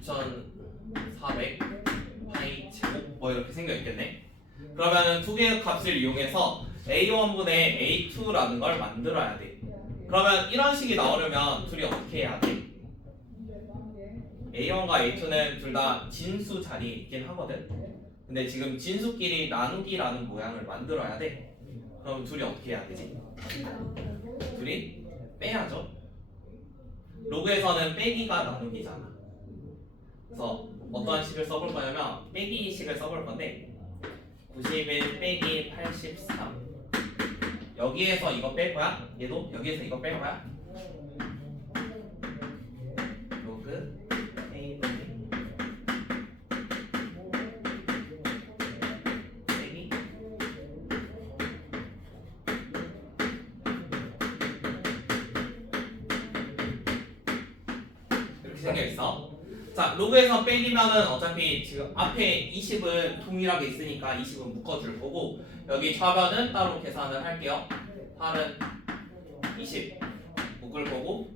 6400 파이 제곱 뭐 이렇게 생겨 있겠네. 그러면 두 개의 값을 이용해서 A1분의 A2라는 걸 만들어야 돼. 그러면 이런 식이 나오려면 둘이 어떻게 해야 돼? A1과 A2는 둘 다 진수 자리에 있긴 하거든. 근데 지금 진수끼리 나누기라는 모양을 만들어야 돼. 그럼 둘이 어떻게 해야 되지? 둘이 빼야죠. 로그에서는 빼기가 나누기잖아. 그래서 어떠한 식을 써볼 거냐면 빼기 식을 써볼 건데 91 빼기 83, 여기에서 이거 뺄 거야. 얘도 여기에서 이거 뺄 거야. 로그 A분의 생겨 있어. 자, 로그에서 빼기면은 어차피 지금 앞에 20은 동일하게 있으니까 20은 묶어줄 거고 여기 좌변은 따로 계산을 할게요. 8은 20 묶을 거고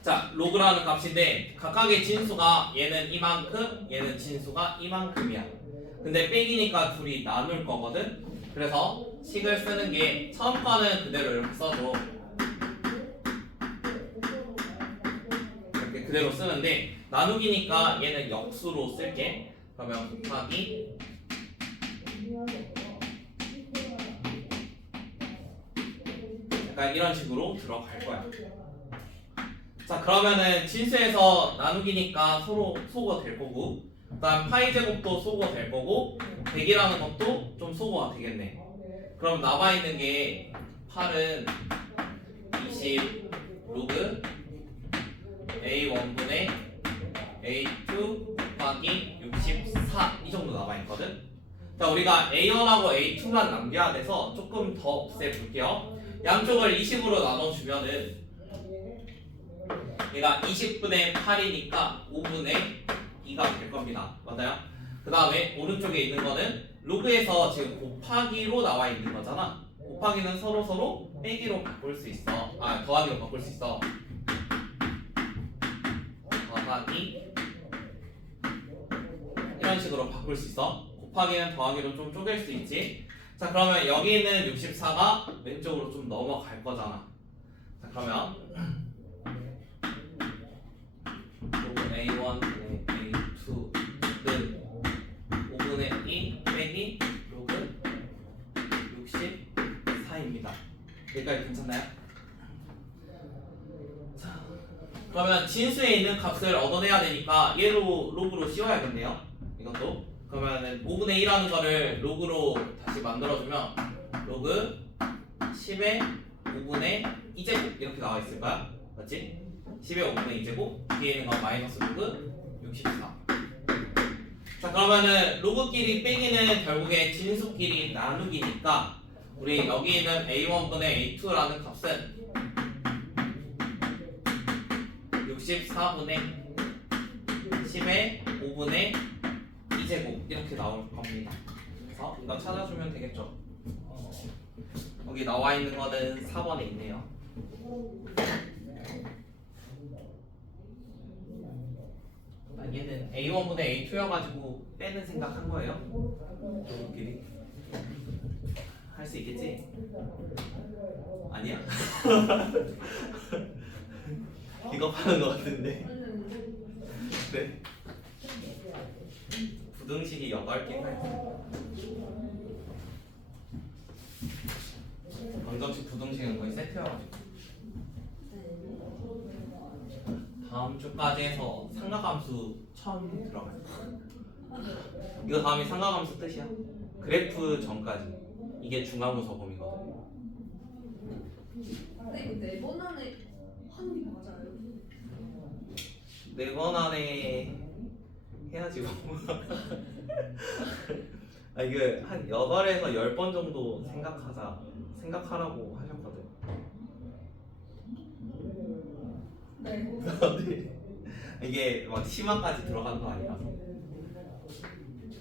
자, 로그라는 값인데 각각의 진수가 얘는 이만큼 얘는 진수가 이만큼이야. 근데 빼기니까 둘이 나눌 거거든. 그래서 식을 쓰는 게 처음 거는 그대로 이렇게 써줘. 이렇게 그대로 쓰는데 나누기니까 얘는 역수로 쓸게. 그러면 곱하기 약간 이런 식으로 들어갈 거야. 자, 그러면은 진수에서 나누기니까 서로 소거가 될 거고 그다음 파이 제곱도 소거가 될 거고 100이라는 것도 좀 소거가 되겠네. 그럼 남아 있는 게 8은 20 로그 A1분의 A2 곱하기 64 이 정도 남아 있거든. 자, 우리가 A1하고 A2만 남겨야 돼서 조금 더 없애볼게요. 양쪽을 20으로 나눠주면은 얘가 20분의 8이니까 5분의 2가 될 겁니다. 맞아요? 그 다음에 오른쪽에 있는 거는 로그에서 지금 곱하기로 나와 있는 거잖아. 곱하기는 서로 빼기로 바꿀 수 있어. 아, 더하기로 바꿀 수 있어. 더하기 이런 식으로 바꿀 수 있어. 곱하기는 더하기로 좀 쪼갤 수 있지. 자, 그러면 여기 있는 64가 왼쪽으로 좀 넘어갈 거잖아. 자, 그러면 A1 분의 A2는 5분의 2 빼기 로그 64입니다. 여기까지 괜찮나요? 자, 그러면 진수에 있는 값을 얻어내야 되니까 얘로 로그로 씌워야겠네요. 이것도. 그러면은 5분의 1하는 거를 로그로 다시 만들어주면 로그 10의 5분의 2제곱 이렇게 나와 있을 거야. 맞지? 10의 5분의 2제곱 뒤에 있는 건 마이너스 로그 64. 자, 그러면은 로그끼리 빼기는 결국에 진수끼리 나누기니까 우리 여기 있는 A1분의 A2라는 값은 64분의 10의 5분의 2제곱 이렇게 나올 겁니다. 그래서 이거 찾아주면 되겠죠. 여기 나와 있는 거는 4번에 있네요. 얘는 A1분의 A2여가지고 빼는 생각한 거예요. 로그끼리 할 수 있겠지? 아니야? 기겁하는 것 같은데. 네. 부등식이 8개가 있어. 방정식 부등식은 거의 세트여가지고. 다음 주까지 해서 삼각함수 처음 들어갈 거야. 이거 다음에 삼각함수 뜻이야. 그래프 전까지. 이게 중앙우서 범위거든. 근데 이거 4번 안에 하는 게 맞아요? 4번 안에 해야지 뭐. 아, 이거 한 8에서 10번 정도 생각하라고 하셨거든. 네. 이게 막 심화까지 들어가는 거 아니라서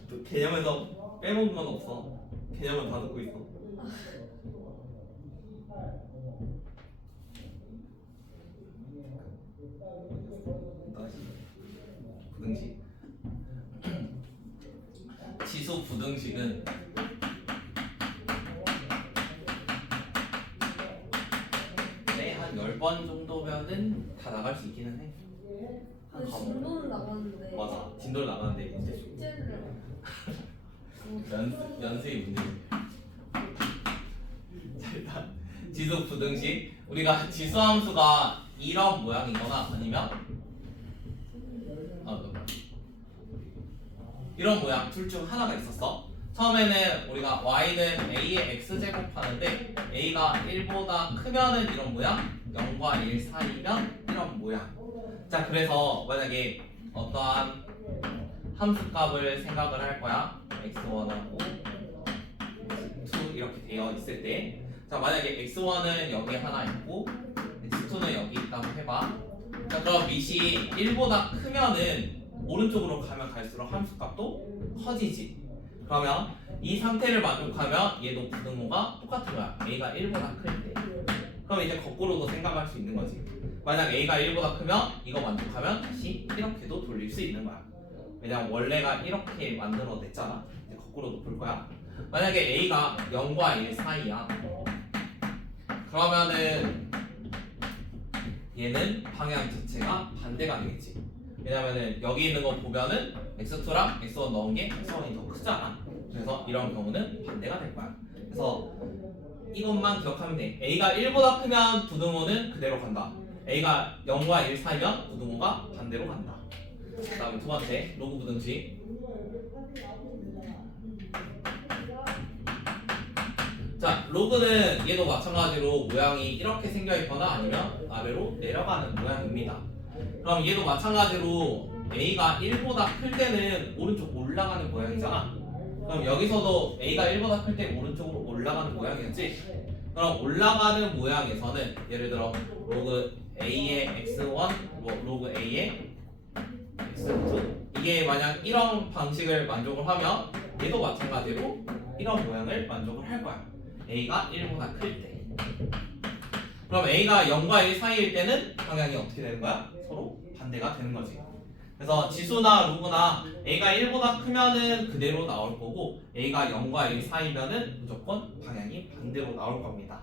또 개념에서 빼먹는 건 없어. 개념은 다 듣고 있어. 다시 부등식. 지수 부등식은 한 10번 정도면은 다 나갈 수 있기는 해. 아니 진도는 나갔는데 맞아. 진도를 나가는데 이제 숙제를 연습이 문제. 자, 일단 지수 부등식 우리가 지수 함수가 이런 모양이거나 아니면 이런 모양 둘 중 하나가 있었어. 처음에는 우리가 y는 a의 x제곱 하는데 a가 1보다 크면은 이런 모양, 0과 1 사이면 이런 모양. 자, 그래서 만약에 어떠한 함수값을 생각을 할 거야. x1하고 x2 이렇게 되어 있을 때, 자, 만약에 x1은 여기 하나 있고 x2는 여기 있다고 해봐. 자, 그럼 밑이 1보다 크면은 오른쪽으로 가면 갈수록 함수값도 커지지. 그러면 이 상태를 만족하면 얘도 부등호가 똑같은 거야. a가 1보다 클 때. 그럼 이제 거꾸로도 생각할 수 있는 거지. 만약 a가 1보다 크면 이거 만족하면 다시 이렇게도 돌릴 수 있는 거야. 왜냐면 원래가 이렇게 만들어냈잖아. 이제 거꾸로도 볼 거야. 만약에 a가 0과 1 사이야. 그러면은 얘는 방향 자체가 반대가 되겠지. 왜냐면은 여기 있는 거 보면은 x2랑 x1 넣은 게 x1이 더 크잖아. 그래서 이런 경우는 반대가 될 거야. 그래서 이것만 기억하면 돼. a가 1보다 크면 부등호는 그대로 간다. a가 0과 1 사이면 부등호가 반대로 간다. 그 다음에 두 번째 로그 부등식. 자, 로그는 얘도 마찬가지로 모양이 이렇게 생겨 있거나 아니면 아래로 내려가는 모양입니다. 그럼 얘도 마찬가지로 a가 1보다 클 때는 오른쪽 올라가는 모양이잖아. 그럼 여기서도 a가 1보다 클 때 오른쪽으로 올라가는 모양이었지. 그럼 올라가는 모양에서는 예를 들어 로그 a의 x1, 로그 a의 x2 이게 만약 이런 방식을 만족을 하면 얘도 마찬가지로 이런 모양을 만족을 할 거야. a가 1보다 클 때. 그럼 a가 0과 1 사이일 때는 방향이 어떻게 되는 거야? 서로 반대가 되는 거지. 그래서 지수나 로그나 a가 1보다 크면은 그대로 나올 거고 a가 0과 1 사이면은 무조건 방향이 반대로 나올 겁니다.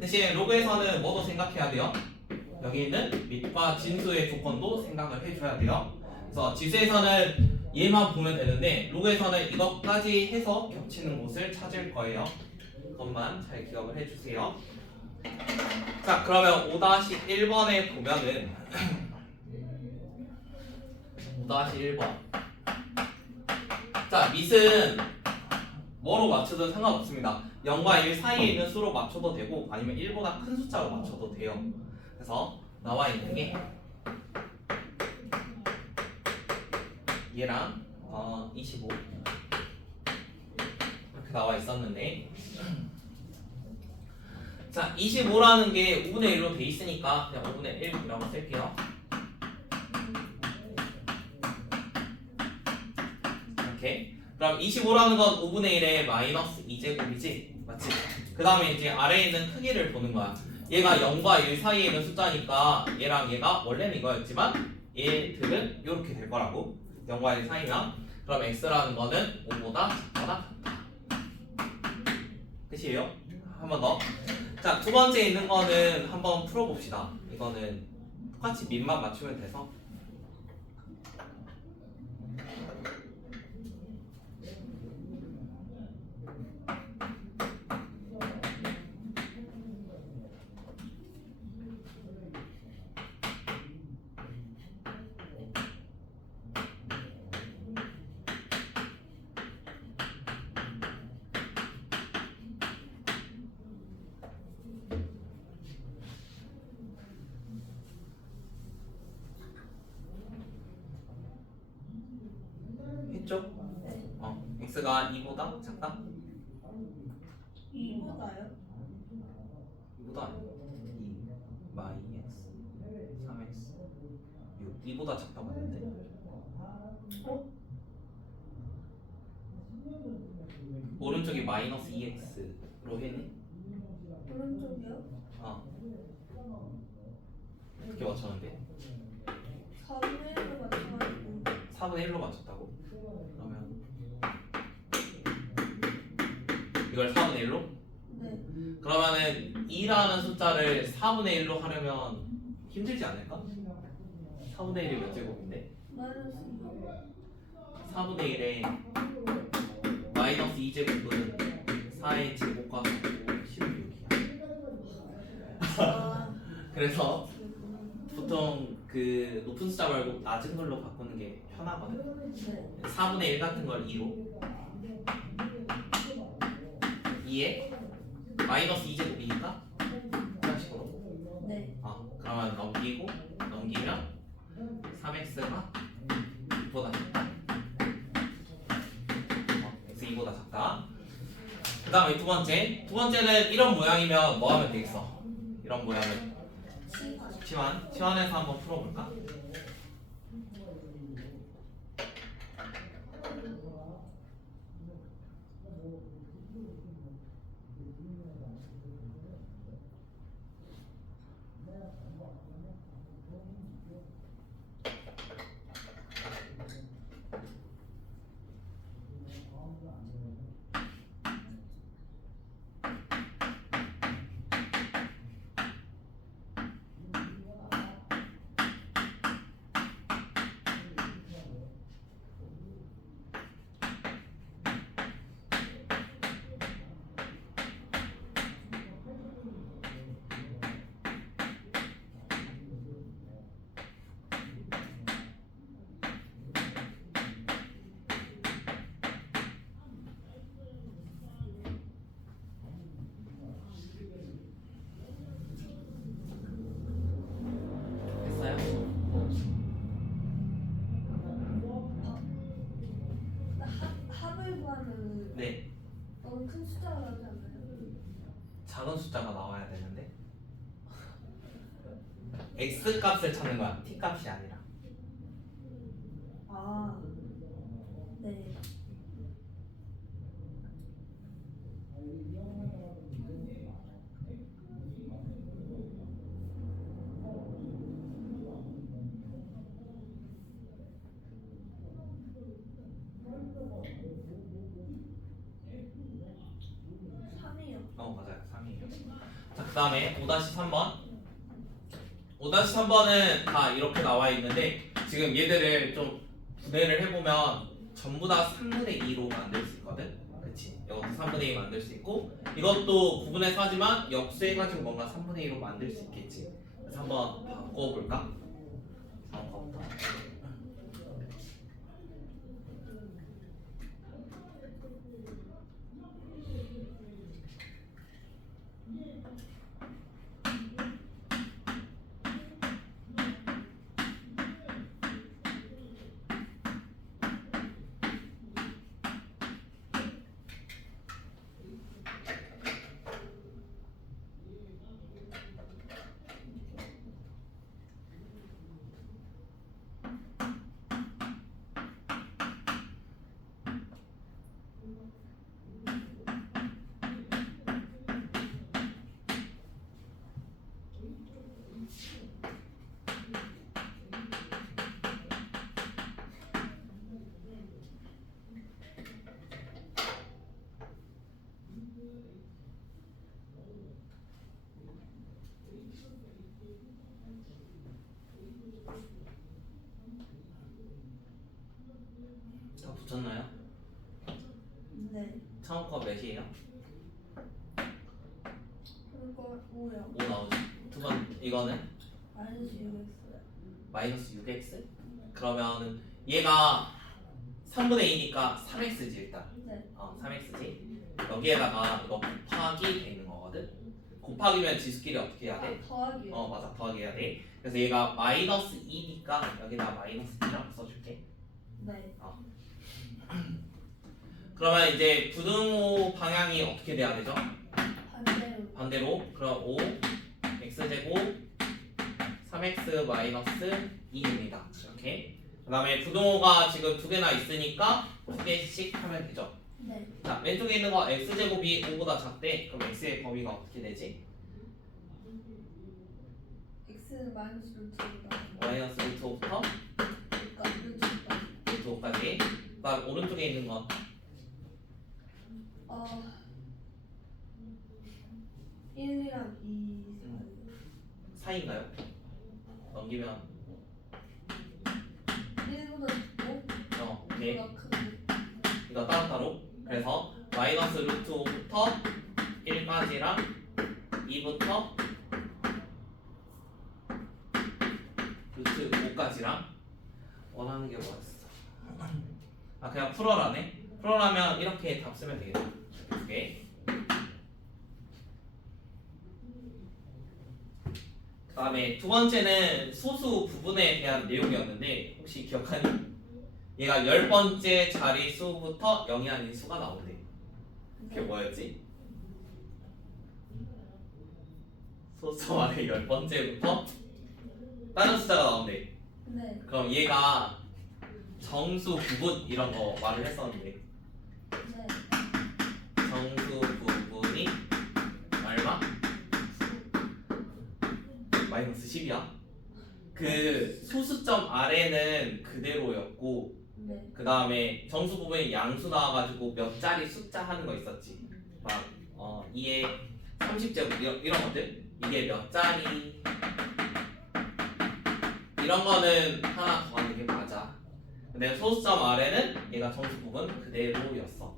대신 로그에서는 뭐도 생각해야 돼요? 여기 있는 밑과 진수의 조건도 생각을 해줘야 돼요. 그래서 지수에서는 얘만 보면 되는데 로그에서는 이것까지 해서 겹치는 곳을 찾을 거예요. 그것만 잘 기억을 해주세요. 자, 그러면 5-1번에 보면은 5-1번. 자, 밑은 뭐로 맞춰도 상관없습니다. 0과 1 사이에 있는 수로 맞춰도 되고 아니면 1보다 큰 숫자로 맞춰도 돼요. 그래서 나와 있는 게 얘랑 25 이렇게 나와 있었는데 자, 25라는 게 5분의 1로 돼 있으니까 그냥 5분의 1이라고 쓸게요. 이렇게. 그럼 25라는 건 5분의 1의 마이너스 2제곱이지? 맞지? 그 다음에 이제 아래에 있는 크기를 보는 거야. 얘가 0과 1 사이에 있는 숫자니까 얘랑 얘가 원래는 이거였지만 얘들은 이렇게 될 거라고. 0과 1 사이면 그럼 x라는 거는 5보다 작거나 같다. 끝이에요? 한 번 더. 자, 두 번째 있는 거는 한번 풀어봅시다. 이거는 똑같이 밑만 맞추면 돼서. 했죠? x가 2보다 작다? 2보다요? 2보다 2 마이 x 3x 6 2보다 작다 맞는데? 오른쪽이 마이너스 2x로 했니? 오른쪽이요? 어떻게 맞췄는데? 4분의 1로 맞춰가지고 4분의 1로 맞췄다고? 그러면 이걸 4분의 1로? 네. 그러면은 2라는 숫자를 4분의 1로 하려면 힘들지 않을까? 4분의 1이 몇 제곱인데? 마이너스 2. 4분의 1에 마이너스 2제곱은 4의 제곱과 16이야. 아, 그래서 보통 그 높은 숫자 말고 낮은 걸로 바꾸는 게 편하거든. 네. 4분의 1 같은 걸 2로 2에 마이너스 2제곱이니까 이런 식으로 네. 그러면 넘기면 3x가 2보다 작다. x 2보다 작다. 그 다음에 두 번째는 이런 모양이면 뭐 하면 되겠어? 이런 모양은 치환해서 한번 풀어볼까? 됐어요? 합을 구하면 네. 너무 큰 숫자가 나오지 않나요? 작은 숫자가 나와야 되는데 x 값을 찾는 거야. t 값이 아니라. 아, 네. 맞아요. 3이에요. 자, 그 다음에 5-3번. 5-3번은 다 이렇게 나와 있는데 지금 얘들을 좀 분해를 해보면 전부 다 3분의 2로 만들 수 있거든. 그치? 이것도 3분의 2 만들 수 있고 이것도 구분해서 하지만 역수해가지고 뭔가 3분의 2로 만들 수 있겠지. 그래서 한번 바꿔볼까? 다 붙였나요? 네. 처음 거 몇이에요? 그거 5요. 5 나오죠. 두 번 이거는 마이너스 6x요. 마이너스 6x? 그러면은 얘가 3분의 2니까 3x지 일단. 네. 3x지. 여기에다가 이거 곱하기 돼 있는 거거든. 곱하기면 지수끼리 어떻게 해야 돼? 더하기요. 맞아. 더하기 해야 돼. 그래서 얘가 마이너스 2니까 여기다 마이너스 2라고 써줄게. 네. 그러면 이제 부등호 방향이 어떻게 돼야 되죠? 반대로. 반대로. 그럼 5 x제곱 3x 마이너스 2입니다. 이렇게. 그 다음에 부등호가 지금 두 개나 있으니까 두 개씩 하면 되죠. 네. 자, 왼쪽에 있는 거 x제곱이 5보다 작대. 그럼 x의 범위가 어떻게 되지? x는 마이너스 루트보다. 마이너스 루트 5부터 그러니까 루트보다. 루트 5까지. 그 다음 오른쪽에 있는 건 1이랑 2 사이. 4인가요? 넘기면 1보다 작고 오케이. 2보다 크고. 이거 따로따로. 그래서 마이너스 루트 5부터 1까지랑 2부터 루트 5까지랑 원하는 게 뭐였어? 그냥 풀어라네. 풀어라면 이렇게 답 쓰면 되겠다. 이렇게. 그 다음에 두 번째는 소수 부분에 대한 내용이었는데 혹시 기억하니? 얘가 10번째 자리수부터 0이 아닌 수가 나오네. 그게 뭐였지? 소수점 아래 10번째부터 다른 숫자가 나온대. 네. 그럼 얘가 정수 부분 이런 거 말을 했었는데 네. 정수 부분이 얼마? 마이너스 10이야? 그 소수점 아래는 그대로였고 네. 그 다음에 정수 부분이 양수 나와가지고 몇 자리 숫자 하는 거 있었지. 막 2에 30제곱 이런 것들 이게 몇 자리 이런 거는 하나 더하는 게 맞아. 근데 소수점 아래는 얘가 정수 부분 그대로였어.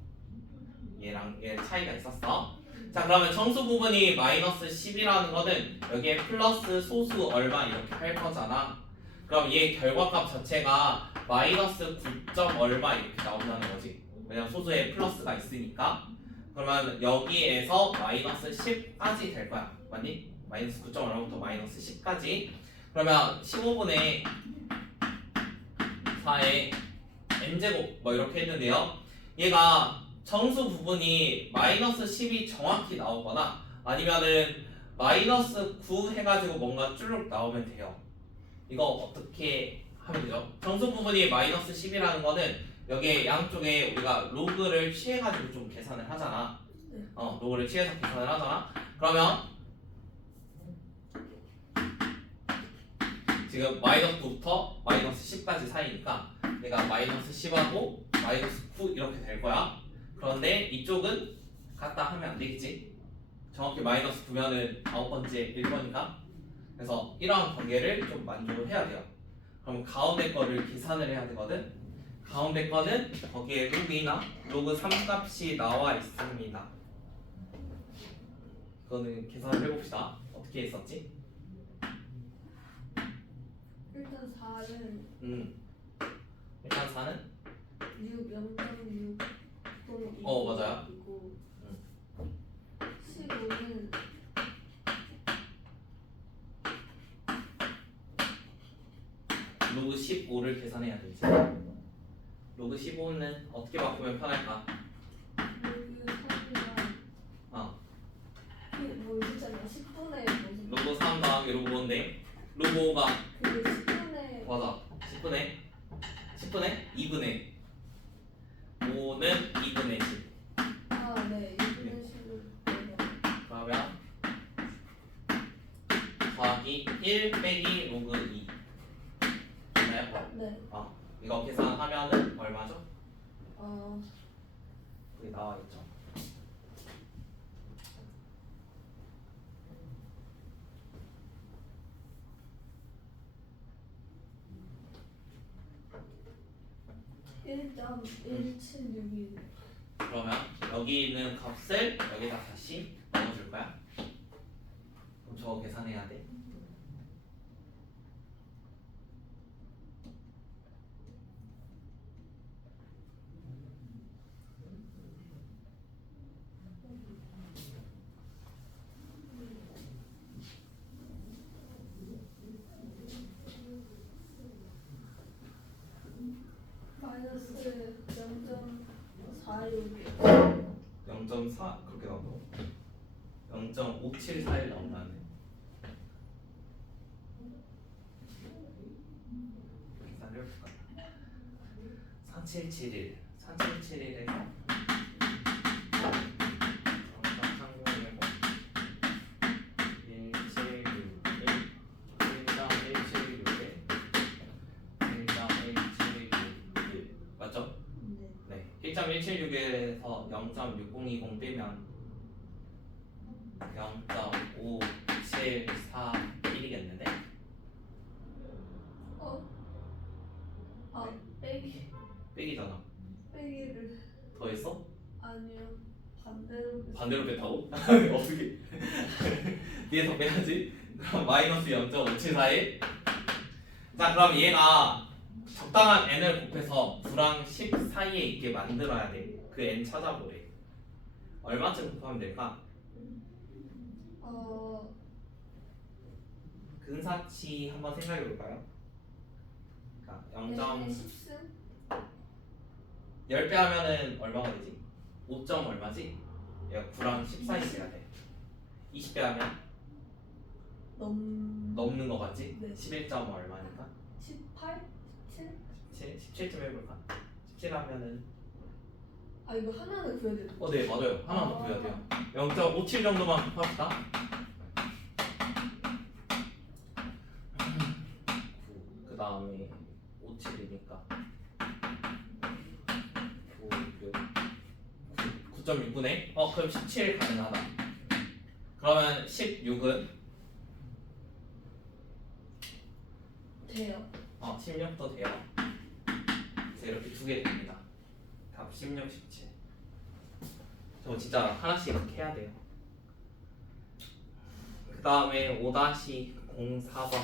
얘랑 얘 차이가 있었어. 자 그러면 정수 부분이 마이너스 10이라는 거는 여기에 플러스 소수 얼마 이렇게 할 거잖아. 그럼 얘 결과값 자체가 마이너스 9점 얼마 이렇게 나온다는 거지. 왜냐면 소수에 플러스가 있으니까. 그러면 여기에서 마이너스 10까지 될 거야. 맞니? 마이너스 9점 얼마부터 마이너스 10까지. 그러면 15분의 4의 n제곱 뭐 이렇게 했는데요. 얘가 정수 부분이 마이너스 10이 정확히 나오거나 아니면은 마이너스 9 해가지고 뭔가 쭈룩 나오면 돼요. 이거 어떻게 하면 되죠? 정수 부분이 마이너스 10이라는 거는 여기 양쪽에 우리가 로그를 취해가지고 좀 계산을 하잖아. 로그를 취해서 계산을 하잖아. 그러면 지금 마이너스 9부터 마이너스 10까지 사이니까 얘가 마이너스 10하고 마이너스 9 이렇게 될 거야. 그런데 이쪽은 같다 하면 안 되겠지. 정확히 마이너스 9면은 9번째 1번이니까. 그래서 이러한 관계를 좀 만족을 해야 돼요. 그럼 가운데 거를 계산을 해야 되거든. 가운데 거는 거기에 로그이나 로그 3값이 나와 있습니다. 그거는 계산을 해봅시다. 어떻게 했었지? 일단 4는 일단 4는 6, 0.6 맞아요. 그리고 15는 로그 15를 계산해야 되지. 로그 15는 어떻게 바꾸면 편할까? 로그 3이랑 뭐 진짜냐 10분의 무슨 로그 3 더하기 로그 5인데 로그 5가 그 10분의 맞아. 10분의 2분의 5는 2분의 10. 네 2분의 10을 그러면 더하기 1 빼기 로그 2 맞나요? 네. 이거 계산하면은 얼마죠? 어 여기 나와있죠. 일점 176이 그러면 여기 있는 값을 여기다 다시 넣어줄 거야. 그럼 저거 계산해야 돼. 마이너스 0.46 0.4 그렇게 나온다고? 0.574일 나온다는데. 계산을 해볼까? 4771 4771에서 1.176에서 0.6020 빼면 0.5741이겠는데? 빼기잖아. 빼기를 더했어? 아니요 반대로 반대로 뺐다고? 어떻게? 뒤에서 빼야지. 그럼 마이너스 0.574일. 자 그럼 얘가 적당한 n을 곱해서 9랑 10 사이에 있게 만들어야 돼. 그 n 찾아보래. 얼마쯤 곱하면 될까? 근사치 한번 생각해 볼까요? 그러니까 0. 10승 10배 하면은 얼마가 되지? 5점 얼마지? 얘가 9랑 10 사이 돼야 돼. 20배 하면 넘는 거 같지? 네. 11점 얼마니까? 18? 17? 17점 해볼까? 17 하면은 아 이거 하나는 구해야 되는 네 맞아요. 하나 더 구해야 돼요. 0.57 정도만 곱합시다. 그 다음에 57이니까 9.6분의 그럼 17 가능하다. 그러면 16은 돼요. 16도 돼요. 그래서 이렇게 두 개 됩니다. 답 16, 17. 저 진짜 하나씩 이렇게 해야 돼요. 그 다음에 5-04번.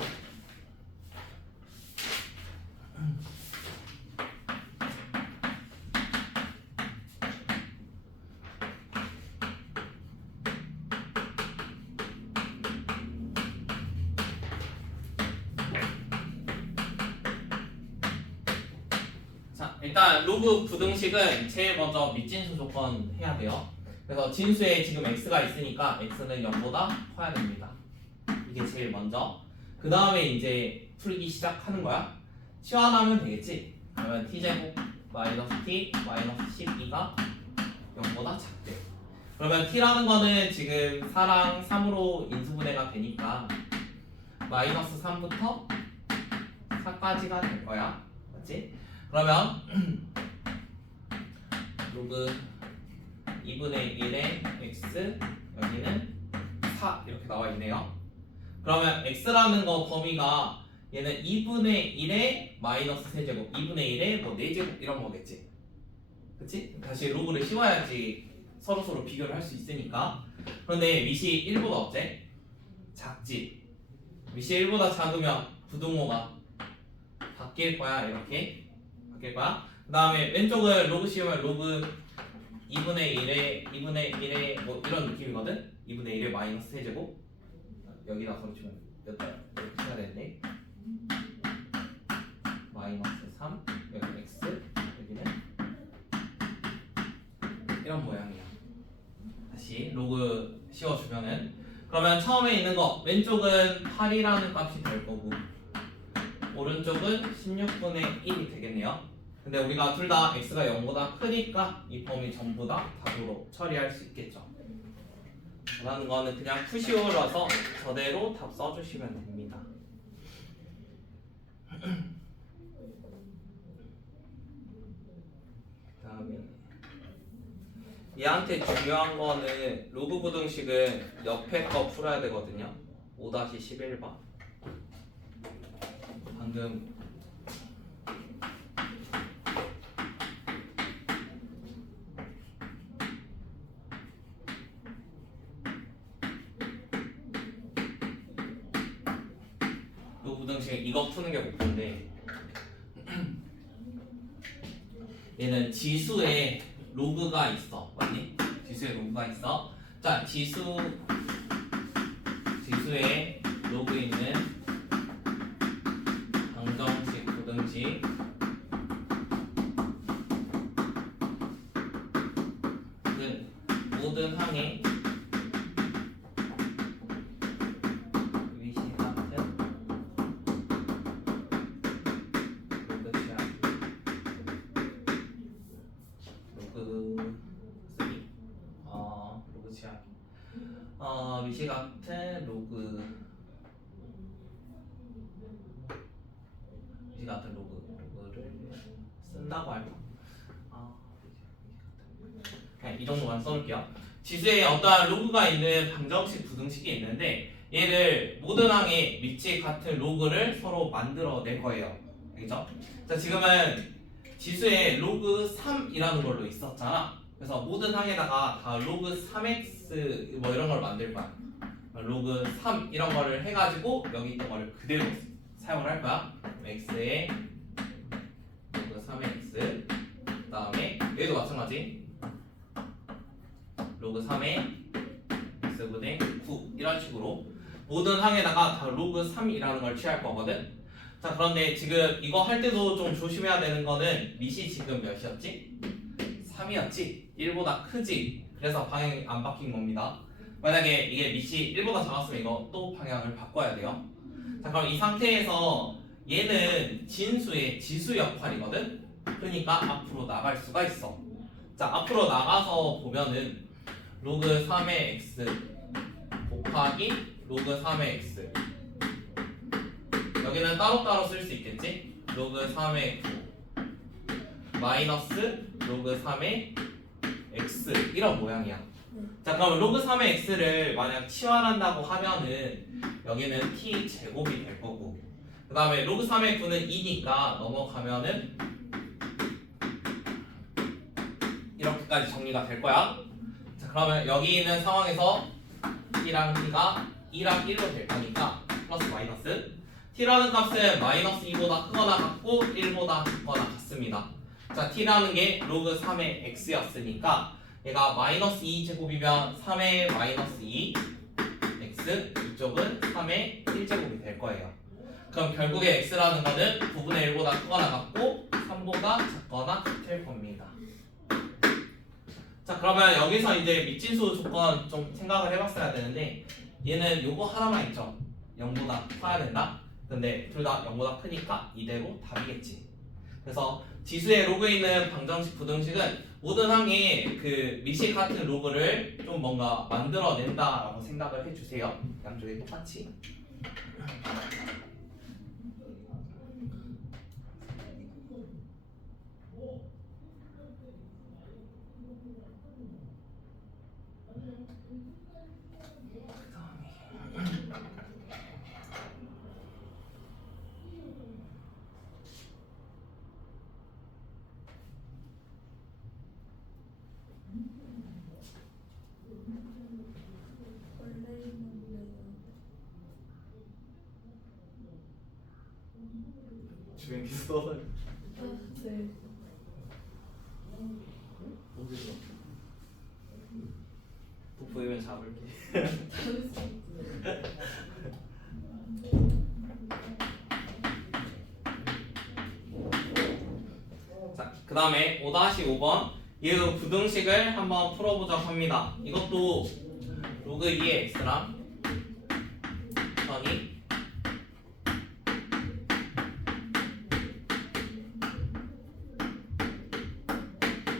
자, 일단 로그 부등식은 제일 먼저 밑진수 조건 해야 돼요. 그래서 진수에 지금 x가 있으니까 x는 0보다 커야 됩니다. 이게 제일 먼저. 그 다음에 이제 풀기 시작하는 거야. 치환하면 되겠지. 그러면 t제곱 마이너스 t 마이너스 12가 0보다 작대. 그러면 t라는 거는 지금 4랑 3으로 인수분해가 되니까 마이너스 3부터 4까지가 될 거야. 맞지? 그러면 로그 2분의 1의 x 여기는 4 이렇게 나와 있네요. 그러면 x라는 거 범위가 얘는 2분의 1의 마이너스 세제곱 2분의 1의 뭐 4제곱 이런 거겠지. 그치? 다시 로그를 씌워야지 서로서로 비교를 할 수 있으니까. 그런데 밑이 1보다 어째? 작지. 밑이 1보다 작으면 부등호가 바뀔 거야. 이렇게 바뀔 거야. 그 다음에 왼쪽을 로그 씌우면 로그 2분의 1의 뭐 이런 느낌이거든. 2분의 1의 마이너스 세제곱 여기다 걸치면 몇 달? 이렇게 해야 되는데 마이너스 3 여기 x 여기는 이런 모양이야. 다시 로그 씌워주면은 그러면 처음에 있는 거 왼쪽은 8이라는 값이 될 거고 오른쪽은 16분의 1이 되겠네요. 근데 우리가 둘 다 x가 0보다 크니까 이 범위 전부 다 답으로 처리할 수 있겠죠. 원하는 거는 그냥 푸시오라서 저대로 답 써주시면 됩니다. 그다음에 얘한테 중요한 거는 로그 부등식은 옆에 거 풀어야 되거든요. 5-11번. 방금 부등식 이거 푸는 게 목표인데 얘는 지수에 로그가 있어. 맞니? 지수에 로그가 있어. 자, 지수에 로그 있는 방정식 부등식 은 모든 항에 위시 같은 로그를 쓴다고 할까? 이 정도만 써놓을게요. 지수에 어떠한 로그가 있는 방정식 부등식이 있는데 얘를 모든 항의 위치 같은 로그를 서로 만들어낼 거예요. 알겠죠? 자, 지금은 지수에 로그 3이라는 걸로 있었잖아. 그래서 모든 항에다가 다 로그 3x 뭐 이런 걸 만들 거야. 로그 3 이런 거를 해가지고 여기 있던 거를 그대로 사용을 할 거야. x에 로그 3x 그 다음에 여기도 마찬가지 로그 3에 x분의 9 이런 식으로 모든 항에다가 다 로그 3이라는 걸 취할 거거든. 자, 그런데 지금 이거 할 때도 좀 조심해야 되는 거는 밑이 지금 몇이었지? 3이었지? 1보다 크지? 그래서 방향이 안 바뀐 겁니다. 만약에 이게 밑이 1보다 작았으면 이거 또 방향을 바꿔야 돼요. 자, 그럼 이 상태에서 얘는 진수의 지수 역할이거든. 그러니까 앞으로 나갈 수가 있어. 자, 앞으로 나가서 보면은 로그 3의 x 곱하기 로그 3의 x, 여기는 따로따로 쓸 수 있겠지? 로그 3의 9 마이너스 로그 3의 x 이런 모양이야. 자, 그럼 로그 3의 x를 만약 치환한다고 하면은 여기는 t 제곱이 될 거고, 그 다음에 로그 3의 9는 2니까 넘어가면은 이렇게까지 정리가 될 거야. 자, 그러면 여기 있는 상황에서 t랑 t가 2랑 1로 될 거니까 플러스 마이너스, t라는 값은 마이너스 2보다 크거나 같고 1보다 작거나 같습니다. 자, t라는 게 로그 3의 x였으니까 얘가 마이너스 2 제곱이면 3의 마이너스 2 x, 이쪽은 3의 1제곱이 될 거예요. 그럼 결국에 x라는 거는 9분의 1보다 크거나 같고 3보다 작거나 같을 겁니다. 자, 그러면 여기서 이제 밑진수 조건 좀 생각을 해봤어야 되는데, 얘는 요거 하나만 있죠. 0보다 커야 된다. 근데 둘 다 0보다 크니까 이대로 답이겠지. 그래서 지수의 로그에 있는 방정식, 부등식은 모든 항에 그 밑이 같은 로그를 좀 뭔가 만들어낸다라고 생각을 해주세요. 양쪽에 똑같이. 원래 있는데 주행 써. 네. 또 보이면 잡을게. 자, 그 다음에 5-5번 얘도 부등식을 한번 풀어보자고 합니다. 이것도 로그 2의 x랑 더하기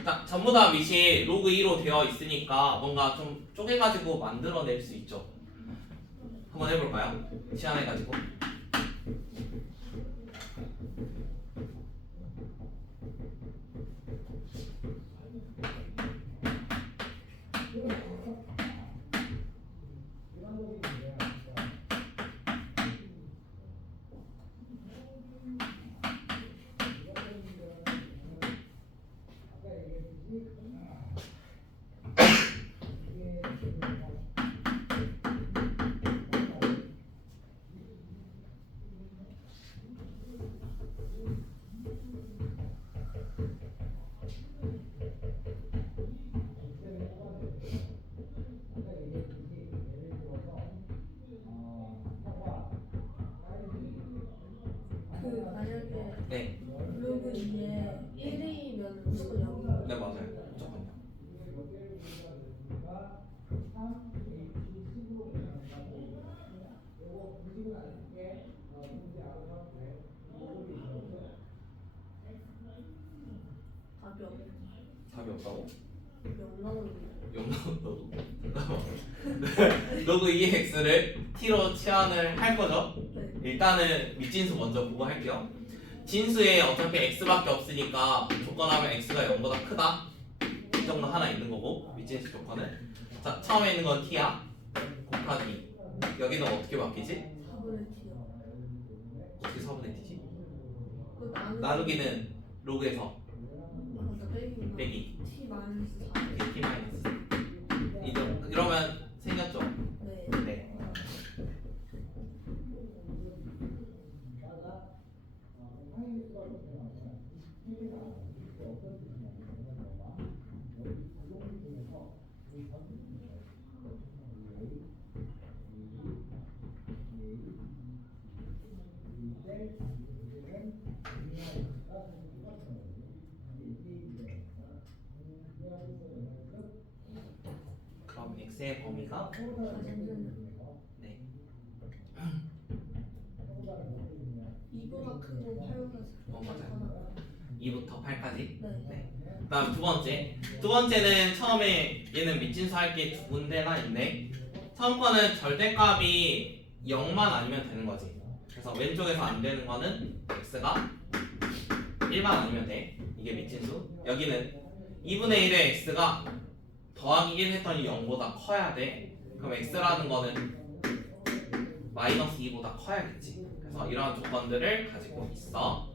자, 전부 다 밑이 로그 2로 되어 있으니까 뭔가 좀 쪼개가지고 만들어낼 수 있죠. 한번 해볼까요? 시안해가지고. 그 만약에 네, 로그 2에 1이면 무조건 0이에요. 네 맞아요. 잠깐만요. 답이 없네. 답이 없다고? 0 나오는데. 영어도 잠깐만. 로그 2의 x를 t로 치환을 할 거죠? 네. 일단은 밑진수 먼저 보고 할게요. 진수에 어차피 x밖에 없으니까 조건하면 x가 0보다 크다. 이 정도 하나 있는 거고, 밑진수 조건은. 자, 처음에 있는 건 t야. 곱하기. 여기는 어떻게 바뀌지? 4분의 t요. 어떻게 4분의 t지? 그 나누기는 로그에서 맞아, 빼기구나. 빼기. t 마이너스 4. t 마이너스. 이러면 생겼죠? 네. 네. 그럼 x의 범위가 네. 2보다 크고 8보다 맞아요. 2부터 8까지. 네. 그다음 두 번째는 처음에 얘는 미진수 할 게 두 군데나 있네. 처음 거는 절대값이 0만 아니면 되는 거지. 그래서 왼쪽에서 안 되는 거는 x가 1만 아니면 돼. 이게 미진수. 여기는 2분의 1의 x가 더하기 1 했더니 0보다 커야 돼. 그럼 x라는 거는 마이너스 2보다 커야겠지. 그래서 이러한 조건들을 가지고 있어.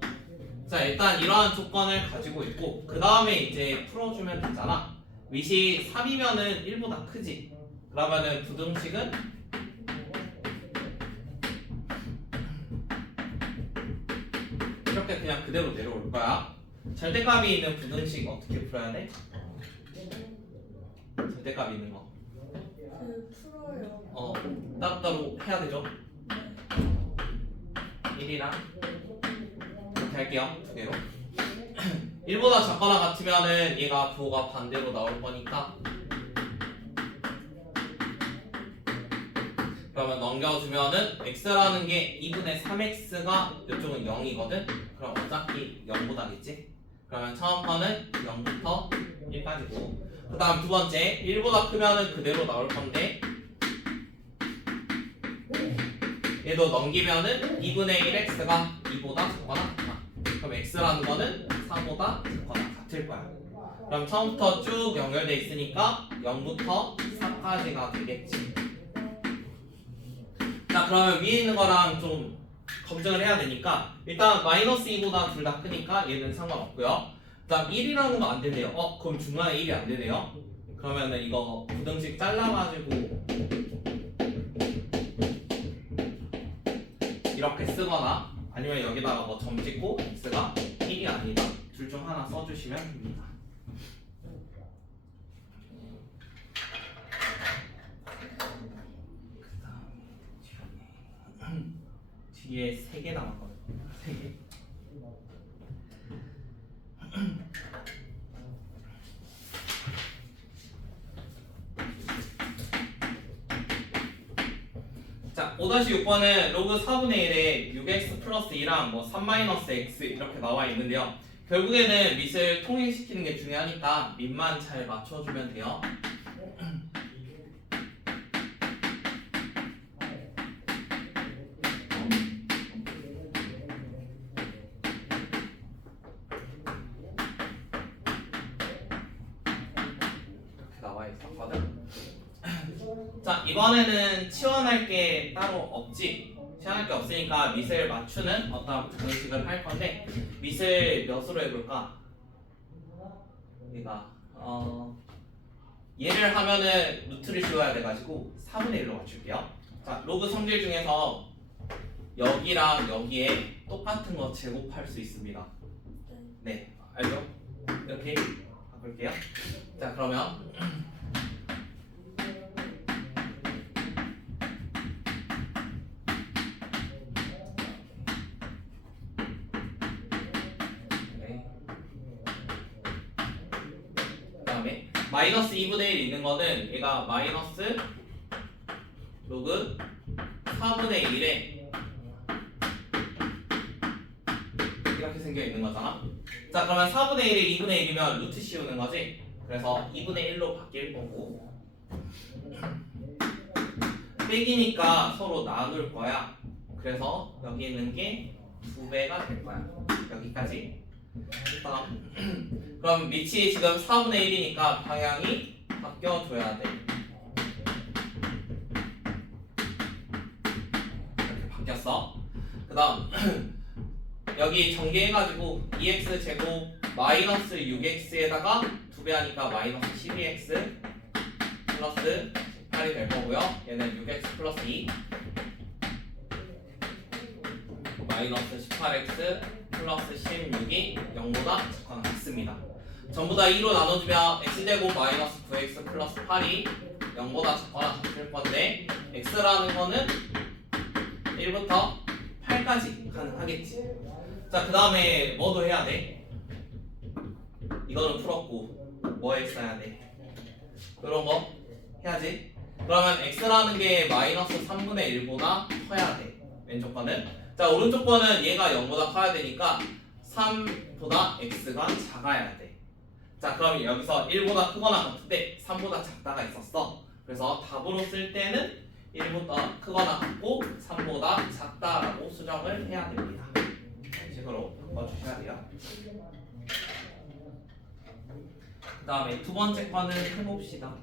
자, 일단 이러한 조건을 가지고 있고 그 다음에 이제 풀어주면 되잖아. 밑이 3이면은 1보다 크지. 그러면은 부등식은 이렇게 그냥 그대로 내려올 거야. 절대값이 있는 부등식 어떻게 풀어야 돼? 절대값이 있는 거. 풀어요. 따로따로 해야 되죠. 1이랑 이렇게 할게요. 두 개로. 1보다 작거나 같으면은 얘가 부호가 반대로 나올 거니까 그러면 넘겨주면은 x라는 게 2분의 3x가 이쪽은 0이거든. 그럼 어차피 0보다겠지. 그러면 처음 거는 0부터 1까지고 그 다음 두 번째 1보다 크면은 그대로 나올 건데 얘도 넘기면은 2분의 1x가 2보다 작거나 같아. 그럼 x라는 거는 3보다 작거나 같을 거야. 그럼 처음부터 쭉 연결돼 있으니까 0부터 4까지가 되겠지. 자, 그러면 위에 있는 거랑 좀 검증을 해야 되니까 일단 마이너스 2보다 둘 다 크니까 얘는 상관없고요. 그 다음 1이라는 거 안 되네요. 그럼 중간에 1이 안 되네요. 그러면은 이거 부등식 잘라가지고 이렇게 쓰거나 아니면 여기다가 뭐 점 찍고 x가 1이 아니다. 둘 중 하나 써주시면 됩니다. 뒤에 3개 남았거든요. 3개. 자, 5-6번은 로그 4분의 1에 6x 플러스 2랑 뭐 3 마이너스 x 이렇게 나와 있는데요. 결국에는 밑을 통일시키는 게 중요하니까 밑만 잘 맞춰주면 돼요. 나와 있었거든. 자, 이번에는 치환할 게 따로 없지. 치환할 게 없으니까 밑을 맞추는 어떤 부등식을 할 건데 밑을 몇으로 해볼까? 얘가 얘를 하면은 루트를 씌워야 돼가지고 4분의 1로 맞출게요. 자, 로그 성질 중에서 여기랑 여기에 똑같은 거 제곱할 수 있습니다. 네, 알죠? 이렇게 바꿀게요. 자, 그러면 그다음에 마이너스 2분의 1 있는 거는 얘가 마이너스 로그 4분의 1에 이렇게 생겨 있는 거잖아. 자, 그러면 4분의 1에 2분의 1이면 루트 씌우는 거지. 그래서 2분의 1로 바뀔 거고 빼기니까 서로 나눌 거야. 그래서 여기 있는 게 2배가 될 거야. 여기까지. 그럼 밑이 지금 4분의 1이니까 방향이 바뀌어줘야 돼. 이렇게 바뀌었어. 그 다음 여기 전개해가지고 2x 제곱 마이너스 6x에다가 2배 하니까 마이너스 12x 플러스 18이 될 거고요. 얘는 6x 플러스 2 마이너스 18x 플러스 16이 0보다 작거나 같습니다. 전부 다 2로 나눠주면 x제곱 마이너스 9x 플러스 8이 0보다 작거나 같을 건데 x라는 거는 1부터 8까지 가능하겠지. 자, 그 다음에 뭐도 해야 돼? 이거는 풀었고 뭐 했어야 돼? 이런 거 해야지. 그러면 x라는 게 마이너스 3분의 1보다 커야 돼. 왼쪽 거는. 자, 오른쪽 거는 얘가 0보다 커야 되니까 3보다 x가 작아야 돼. 자, 그럼 여기서 1보다 크거나 같은데 3보다 작다가 있었어. 그래서 답으로 쓸 때는 1보다 크거나 같고 3보다 작다라고 수정을 해야 됩니다. 이런 식으로 바꿔주셔야 돼요. 그 다음에 두 번째 거는 해봅시다.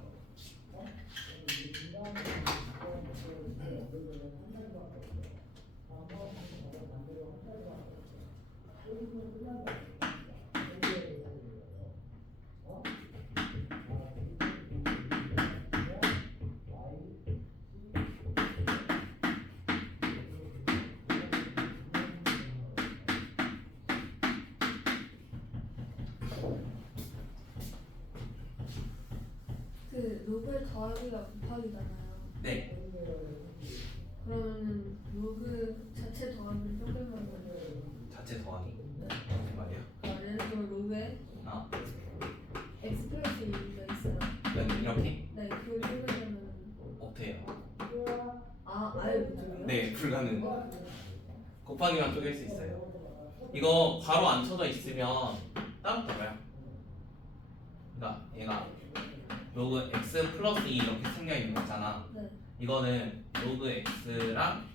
그 로그의 더하기가 곱하기잖아요. 네. 그러면은 로그 자체 더하기를 쪼개면 자체 더하기. 네. 무슨 말이에요? 예를 들어 로그에 아, x 플러스 2가 있어요. 이렇게? 네, 그걸 쪼개면 어때요? 아예 못 쪼개요? 네, 불가능. 곱하기만 쪼갤 수 있어요. 이거 괄호 안 쳐져 있으면 따로 떨어요. 그러니까 얘가 로그 x 플러스 2 이렇게 생겨 있는 거잖아. 네. 이거는 로그 x랑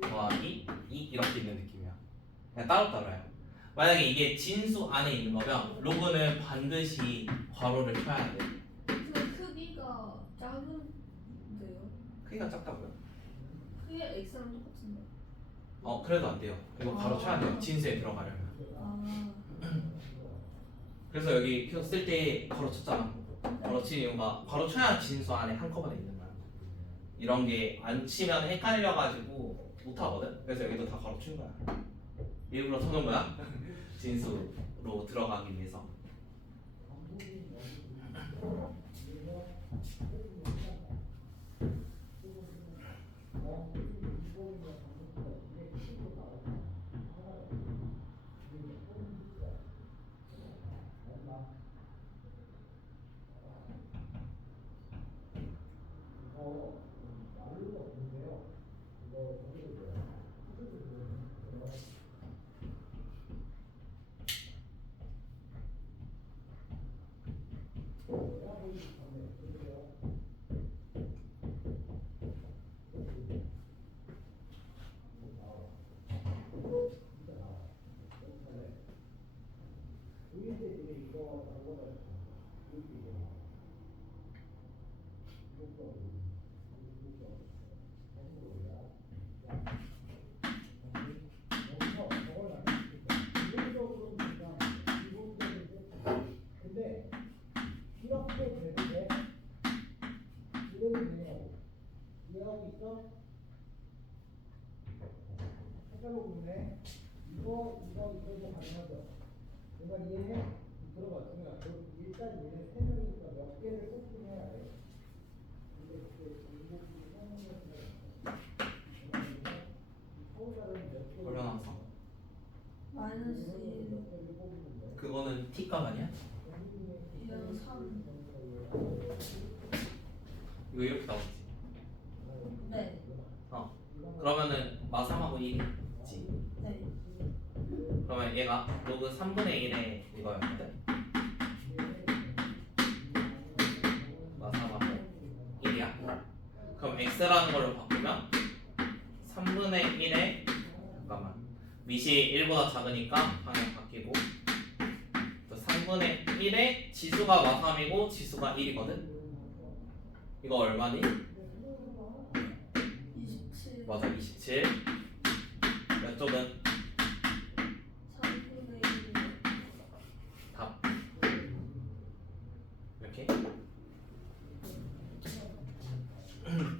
더하기 2 이렇게 있는 느낌이야. 그냥 따로 떨어요. 만약에 이게 진수 안에 있는 거면 로그는 반드시 괄호를 켜야 돼. 그 크기가 작은데요? 크기가 작다고요? 크기 x랑 똑같은데. 그래도 안 돼요. 이거 바로 쳐야 돼요. 진수에 들어가려면. 아, 그래서 여기 표 쓸 때 바로 쳤잖아. 바로 치는 이유가 바로 쳐야 진수 안에 한꺼번에 있는 거야. 이런 게 안 치면 헷갈려가지고 못 하거든. 그래서 여기도 다 바로 친 거야. 일부러 쳐놓은 거야. 진수로 들어가기 위해서. 올려놔서 마이너스 1, 그거는 t값 아니야? 2랑 3. 이거 이렇게 나오지. 네. 그러면은 마3하고 1이 있지. 네. 그러면 얘가 로그 3분의 1의 이거였거든. 마3하고 1이야. 그럼 x라는 걸로 바꾸면 3분의 1의 잠깐만 밑이 1보다 작으니까 방향 바뀌고 또 3분의 1의 지수가 마3이고 지수가 1이거든. 이거 얼마니? 27. 맞아, 27. 이쪽은 3분의 1. 답. 이렇게.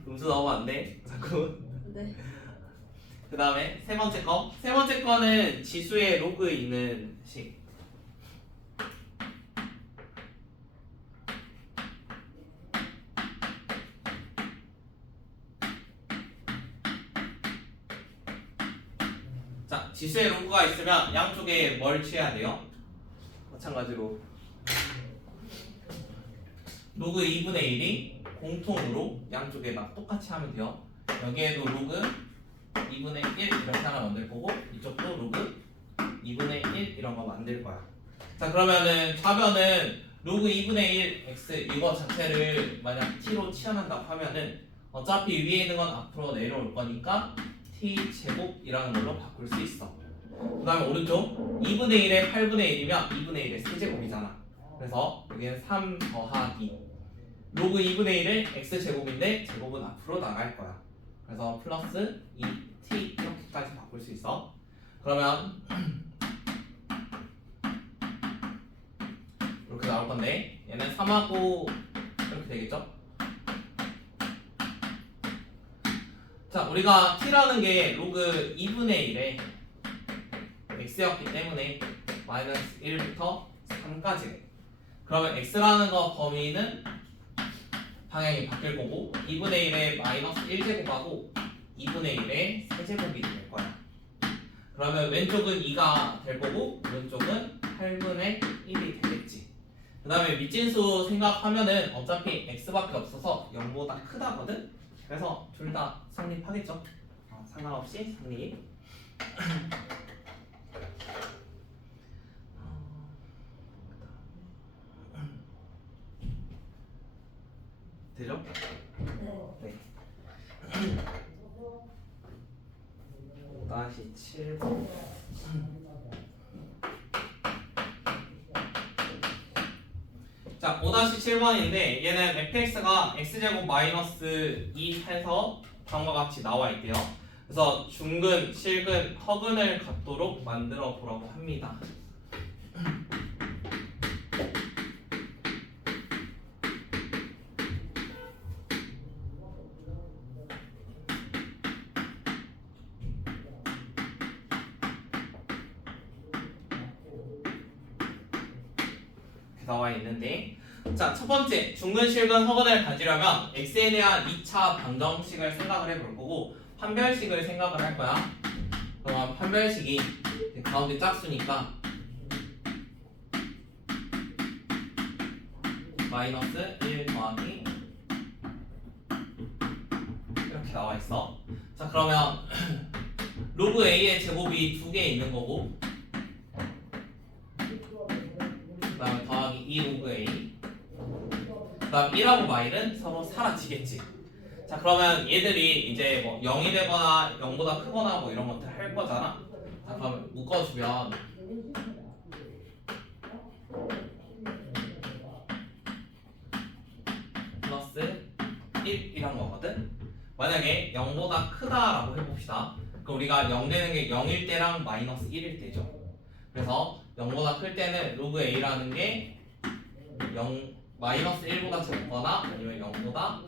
음수 나오면 안 돼. 자꾸. 네. 그 다음에 세 번째 거. 세 번째 거는 지수의 로그 있는 식. 자, 지수의 로그가 있으면 양쪽에 뭘 취해야 돼요? 마찬가지로 로그 2분의 1이 공통으로 양쪽에다 똑같이 하면 돼요. 여기에도 로그 2분의 1 이렇게 하나 만들 거고 이쪽도 로그 2분의 1 이런 거 만들 거야. 자 그러면은 좌변은 로그 2분의 1 x 이거 자체를 만약 t로 치환한다고 하면은 어차피 위에 있는 건 앞으로 내려올 거니까 t 제곱이라는 걸로 바꿀 수 있어. 그 다음에 오른쪽 2분의 1에 8분의 1이면 2분의 1의 세제곱이잖아. 그래서 여기는 3 더하기 로그 2분의 1의 x제곱인데 제곱은 앞으로 나갈 거야. 그래서 플러스 2t 이렇게까지 바꿀 수 있어. 그러면 이렇게 나올 건데 얘는 3하고 이렇게 되겠죠? 자 우리가 t라는 게 로그 2분의 1에 x였기 때문에 마이너스 1부터 3까지. 그러면 x라는 거 범위는 방향이 바뀔 거고 2분의 1에 마이너스 1제곱하고 2분의 1에 세제곱이 될 거야. 그러면 왼쪽은 2가 될 거고 오른쪽은 8분의 1이 되겠지. 그 다음에 밑진수 생각하면은 어차피 x밖에 없어서 0보다 크다거든. 그래서 둘 다 성립하겠죠. 상관없이 성립. 되죠? 네. 네. 다시 7번. 자, 5-7번인데 얘는 fx가 x제곱 마이너스 2 해서 다음과 같이 나와 있대요. 그래서 중근, 실근, 허근을 갖도록 만들어 보라고 합니다. 나와 있는데 자, 첫 번째 중근, 실근, 허근을 가지려면 x에 대한 2차 방정식을 생각을 해볼 거고 판별식을 생각을 할 거야. 그럼 판별식이 가운데 짝수니까 마이너스 1 더하기 이렇게 나와 있어. 자 그러면 로그 a의 제곱이 2개 있는 거고 그 다음에 더하기 2 로그 a 그 다음 1하고 마일은 서로 사라지겠지. 자 그러면 얘들이 이제 뭐 0이 되거나 0보다 크거나 뭐 이런 것들 할 거잖아. 자 그러면 묶어주면 플러스 1 이런 거거든. 만약에 0보다 크다라고 해봅시다. 그럼 우리가 0 되는 게 0일 때랑 마이너스 1일 때죠. 그래서 0보다 클 때는 로그 a라는 게 0 마이너스 1보다 작거나 아니면 0보다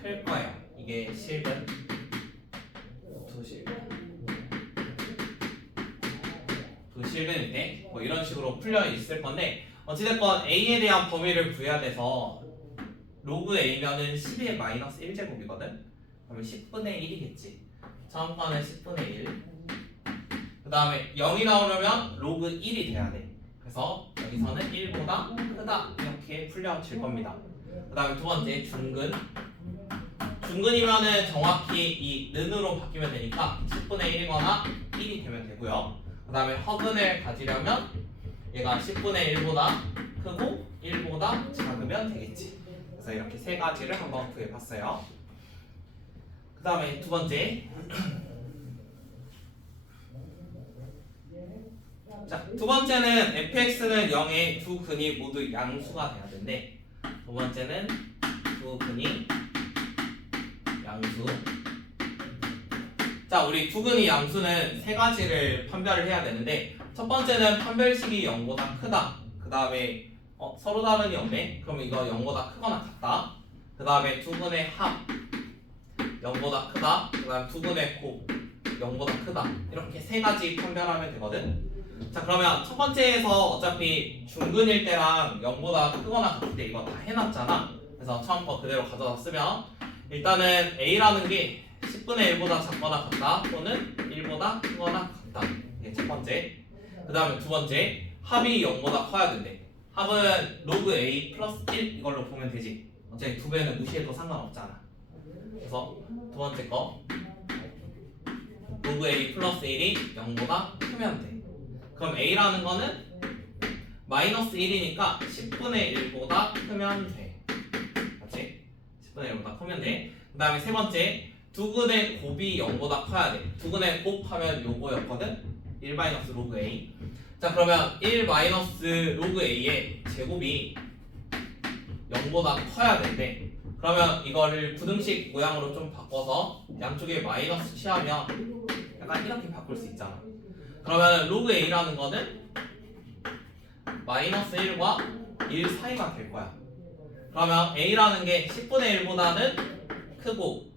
클 거예요. 이게 실근 두 실근인데 뭐 이런 식으로 풀려 있을 건데 어찌됐건 a에 대한 범위를 구해야 돼서 로그 a면은 10의 마이너스 1제곱이거든. 그러면 10분의 1이겠지. 처음 거는 10분의 1. 그 다음에 0이 나오려면 로그 1이 돼야 돼. 그래서 여기서는 1보다 크다 이렇게 풀려질 겁니다. 그 다음에 두 번째 중근. 중근이면은 정확히 이 는으로 바뀌면 되니까 10분의 1이거나 1이 되면 되고요. 그 다음에 허근을 가지려면 얘가 10분의 1보다 크고 1보다 작으면 되겠지. 그래서 이렇게 세 가지를 한번 구해봤어요. 그 다음에 두 번째. 자, 두 번째는 fx는 0의 두 근이 모두 양수가 돼야 되는데 두 번째는 두 근이 양수. 자, 우리 두 근이 양수는 세 가지를 판별을 해야 되는데 첫 번째는 판별식이 0보다 크다. 그 다음에 서로 다른이 없네. 그러면 이거 0보다 크거나 같다. 그 다음에 두 근의 합 0보다 크다. 그 다음 두 근의 곱 0보다 크다. 이렇게 세 가지 판별하면 되거든. 자 그러면 첫 번째에서 어차피 중근일 때랑 0보다 크거나 같을 때 이거 다 해놨잖아. 그래서 처음 거 그대로 가져다 쓰면 일단은 a라는 게 10분의 1보다 작거나 같다 또는 1보다 크거나 같다. 이게 첫 번째. 그 다음에 두 번째 합이 0보다 커야 된대. 합은 로그 a 플러스 1 이걸로 보면 되지. 어차피 2배는 무시해도 상관없잖아. 그래서 두 번째 거 로그 A 플러스 1이 0보다 크면 돼. 그럼 A라는 거는 마이너스 1이니까 10분의 1보다 크면 돼. 맞지? 10분의 1보다 크면 돼. 그 다음에 세 번째 두근의 곱이 0보다 커야 돼. 두근의 곱하면 요거였거든? 1 마이너스 로그 A. 자 그러면 1 마이너스 로그 A의 제곱이 0보다 커야 되는데 그러면 이거를 부등식 모양으로 좀 바꿔서 양쪽에 마이너스 취하면 약간 이렇게 바꿀 수 있잖아. 그러면 로그 A라는 거는 마이너스 1과 1 사이가 될 거야. 그러면 A라는 게 10분의 1보다는 크고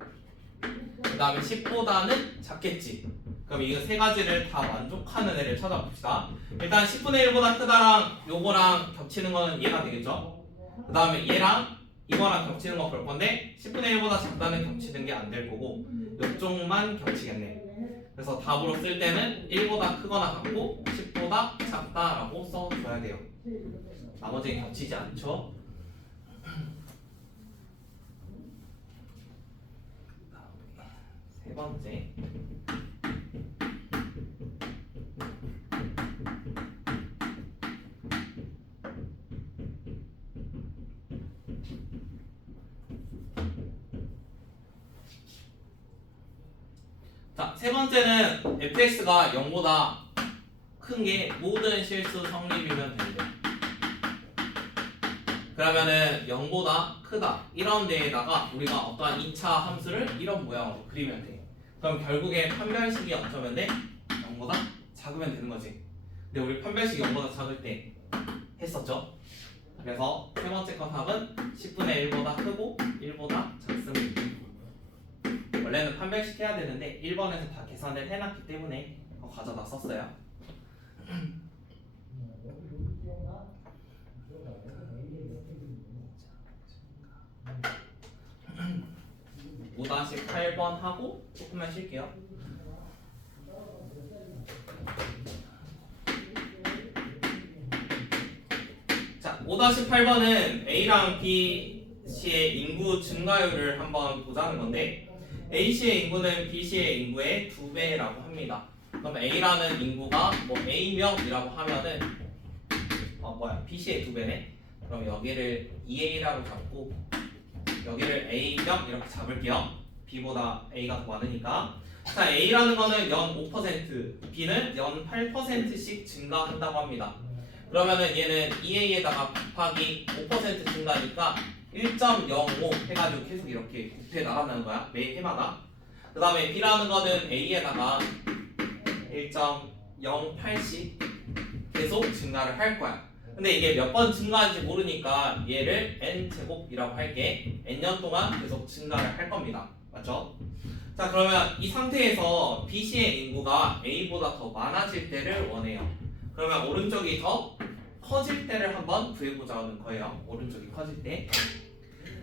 그 다음에 10보다는 작겠지. 그럼 이 세 가지를 다 만족하는 애를 찾아봅시다. 일단 10분의 1보다 크다랑 요거랑 겹치는 거는 얘가 되겠죠. 그 다음에 얘랑 이거랑 겹치는 거 볼 건데 10분의 1보다 작다는 겹치는 게 안 될 거고 요쪽만 겹치겠네. 그래서 답으로 쓸 때는 1보다 크거나 같고 10보다 작다라고 써줘야 돼요. 나머지는 겹치지 않죠. 세 번째 자, 세 번째는 fx가 0보다 큰 게 모든 실수 성립이면 된대. 그러면은 0보다 크다 이런 데에다가 우리가 어떠한 2차 함수를 이런 모양으로 그리면 돼. 그럼 결국에 판별식이 어쩌면 돼? 0보다 작으면 되는 거지. 근데 우리 판별식이 0보다 작을 때 했었죠. 그래서 세 번째 거 답은 10분의 1보다 크고 1보다 작습니다. 원래는 판별식 해야 되는데 1번에서 다 계산을 해놨기 때문에 가져다 썼어요. 5-8번 하고 조금만 쉴게요. 자, 5-8번은 A랑 B씨의 인구 증가율을 한번 보자는 건데 A씨의 인구는 B씨의 인구의 2배라고 합니다. 그럼 A라는 인구가 뭐 A명이라고 하면은 B씨의 2배네. 그럼 여기를 2A라고 잡고 여기를 A명 이렇게 잡을게요. B보다 A가 더 많으니까. 자, A라는 거는 연 5%, B는 연 8%씩 증가한다고 합니다. 그러면은 얘는 2A에다가 곱하기 5% 증가니까 1.05 해가지고 계속 이렇게 곱해 나간다는 거야. 매 해마다. 그 다음에 B라는 거는 A에다가 1.08씩 계속 증가를 할 거야. 근데 이게 몇 번 증가하는지 모르니까 얘를 n제곱이라고 할게. n년 동안 계속 증가를 할 겁니다. 맞죠? 자, 그러면 이 상태에서 B씨의 인구가 A보다 더 많아질 때를 원해요. 그러면 오른쪽이 더 커질 때를 한번 구해보자는 거예요. 오른쪽이 커질 때.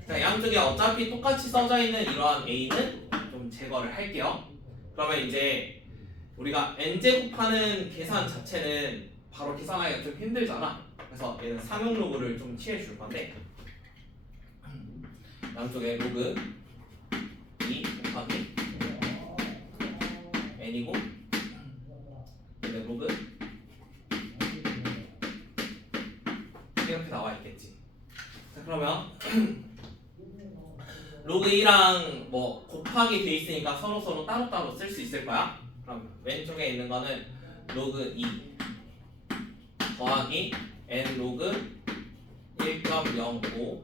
자, 양쪽에 어차피 똑같이 써져 있는 이러한 A는 좀 제거를 할게요. 그러면 이제 우리가 n제곱하는 계산 자체는 바로 계산하기가 좀 힘들잖아. 그래서 얘는 상용 로그를 좀 취해 줄 건데 양쪽에 로그 2 곱하기 n이고 얘는 로그 이렇게 나와 있겠지. 자, 그러면 로그 2랑 뭐 곱하기 돼 있으니까 서로 따로따로 쓸 수 있을 거야. 그럼 왼쪽에 있는 거는 로그 2 더하기 n 로그 1.05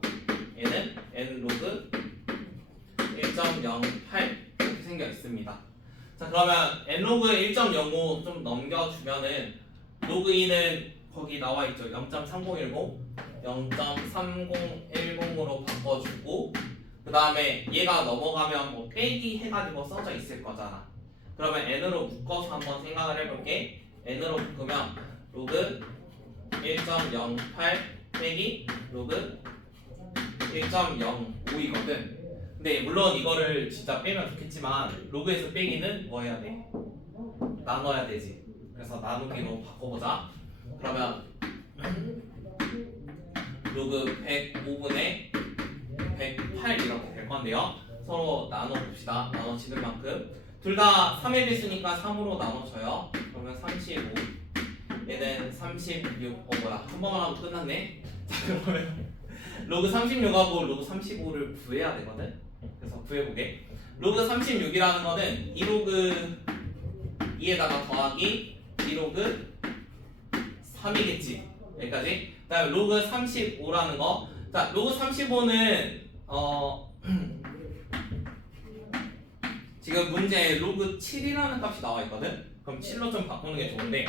얘는 n 로그 1.08 이렇게 생겨 있습니다. 자, 그러면 n 로그 1.05 좀 넘겨주면은 로그 2는 거기 나와 있죠. 0.3010 0.3010으로 바꿔주고 그 다음에 얘가 넘어가면 뭐 빼기 해가지고 써져 있을 거잖아. 그러면 n으로 묶어서 한번 생각을 해볼게. n으로 묶으면 로그 1.08 빼기 로그 1.05이거든. 근데 물론 이거를 진짜 빼면 좋겠지만 로그에서 빼기는 뭐 해야 돼? 나눠야 되지. 그래서 나누기로 바꿔보자. 그러면 로그 105분의 108 이렇게 될 건데요. 서로 나눠봅시다. 나눠지는 만큼 둘 다 3의 배수니까 3으로 나눠져요. 그러면 35 얘는 36 뭐야 한 번만 하고 끝났네. 자 그러면 로그 36하고 로그 35를 구해야 되거든. 그래서 구해보게. 로그 36이라는 거는 2로그 2에다가 더하기 2로그 3이겠지. 여기까지. 그 다음에 로그 35라는 거. 자 로그 35는 지금 문제에 로그 7이라는 값이 나와 있거든. 그럼 7로 좀 바꾸는 게 좋은데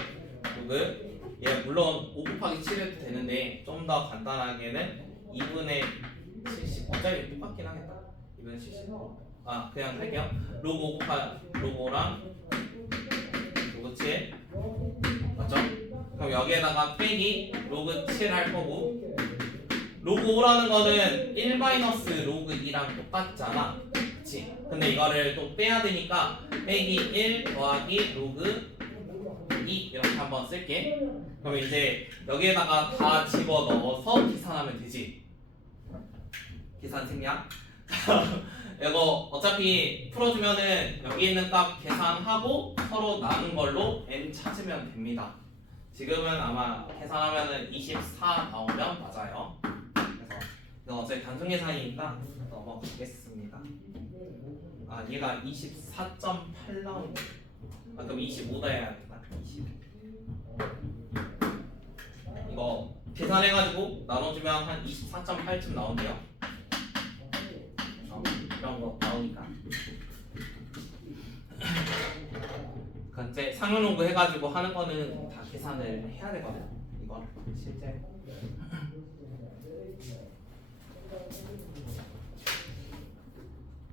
로그 얘 물론 5 곱하기 7 해도 되는데 좀 더 간단하게는 2분의 70 어차피 똑같긴 하겠다. 2분의 70 그냥 할게요. 로그 5 곱하기 로그랑 로그 7 맞죠? 그럼 여기에다가 빼기 로그 7 할 거고 로그 5라는 거는 1 마이너스 로그 2랑 똑같잖아. 그치? 근데 이거를 또 빼야 되니까 빼기 1 더하기 로그 2 이렇게 한번 쓸게. 그럼 이제 여기에다가 다 집어넣어서 계산하면 되지. 계산 생략. 이거 어차피 풀어주면은 여기 있는 값 계산하고 서로 나눈 걸로 n 찾으면 됩니다. 지금은 아마 계산하면은 24 나오면 맞아요. 그래서 이건 어차피 단순 계산이니까 넘어가겠습니다. 얘가 24.8 나오네. 그럼 25다 해야겠다. 20. 이거 계산해가지고 나눠주면 한 24.8쯤 나온대요. 이런 거 나오니까. 이제 상용로그 해가지고 하는 거는 다 계산을 해야 되거든. 이거 실제.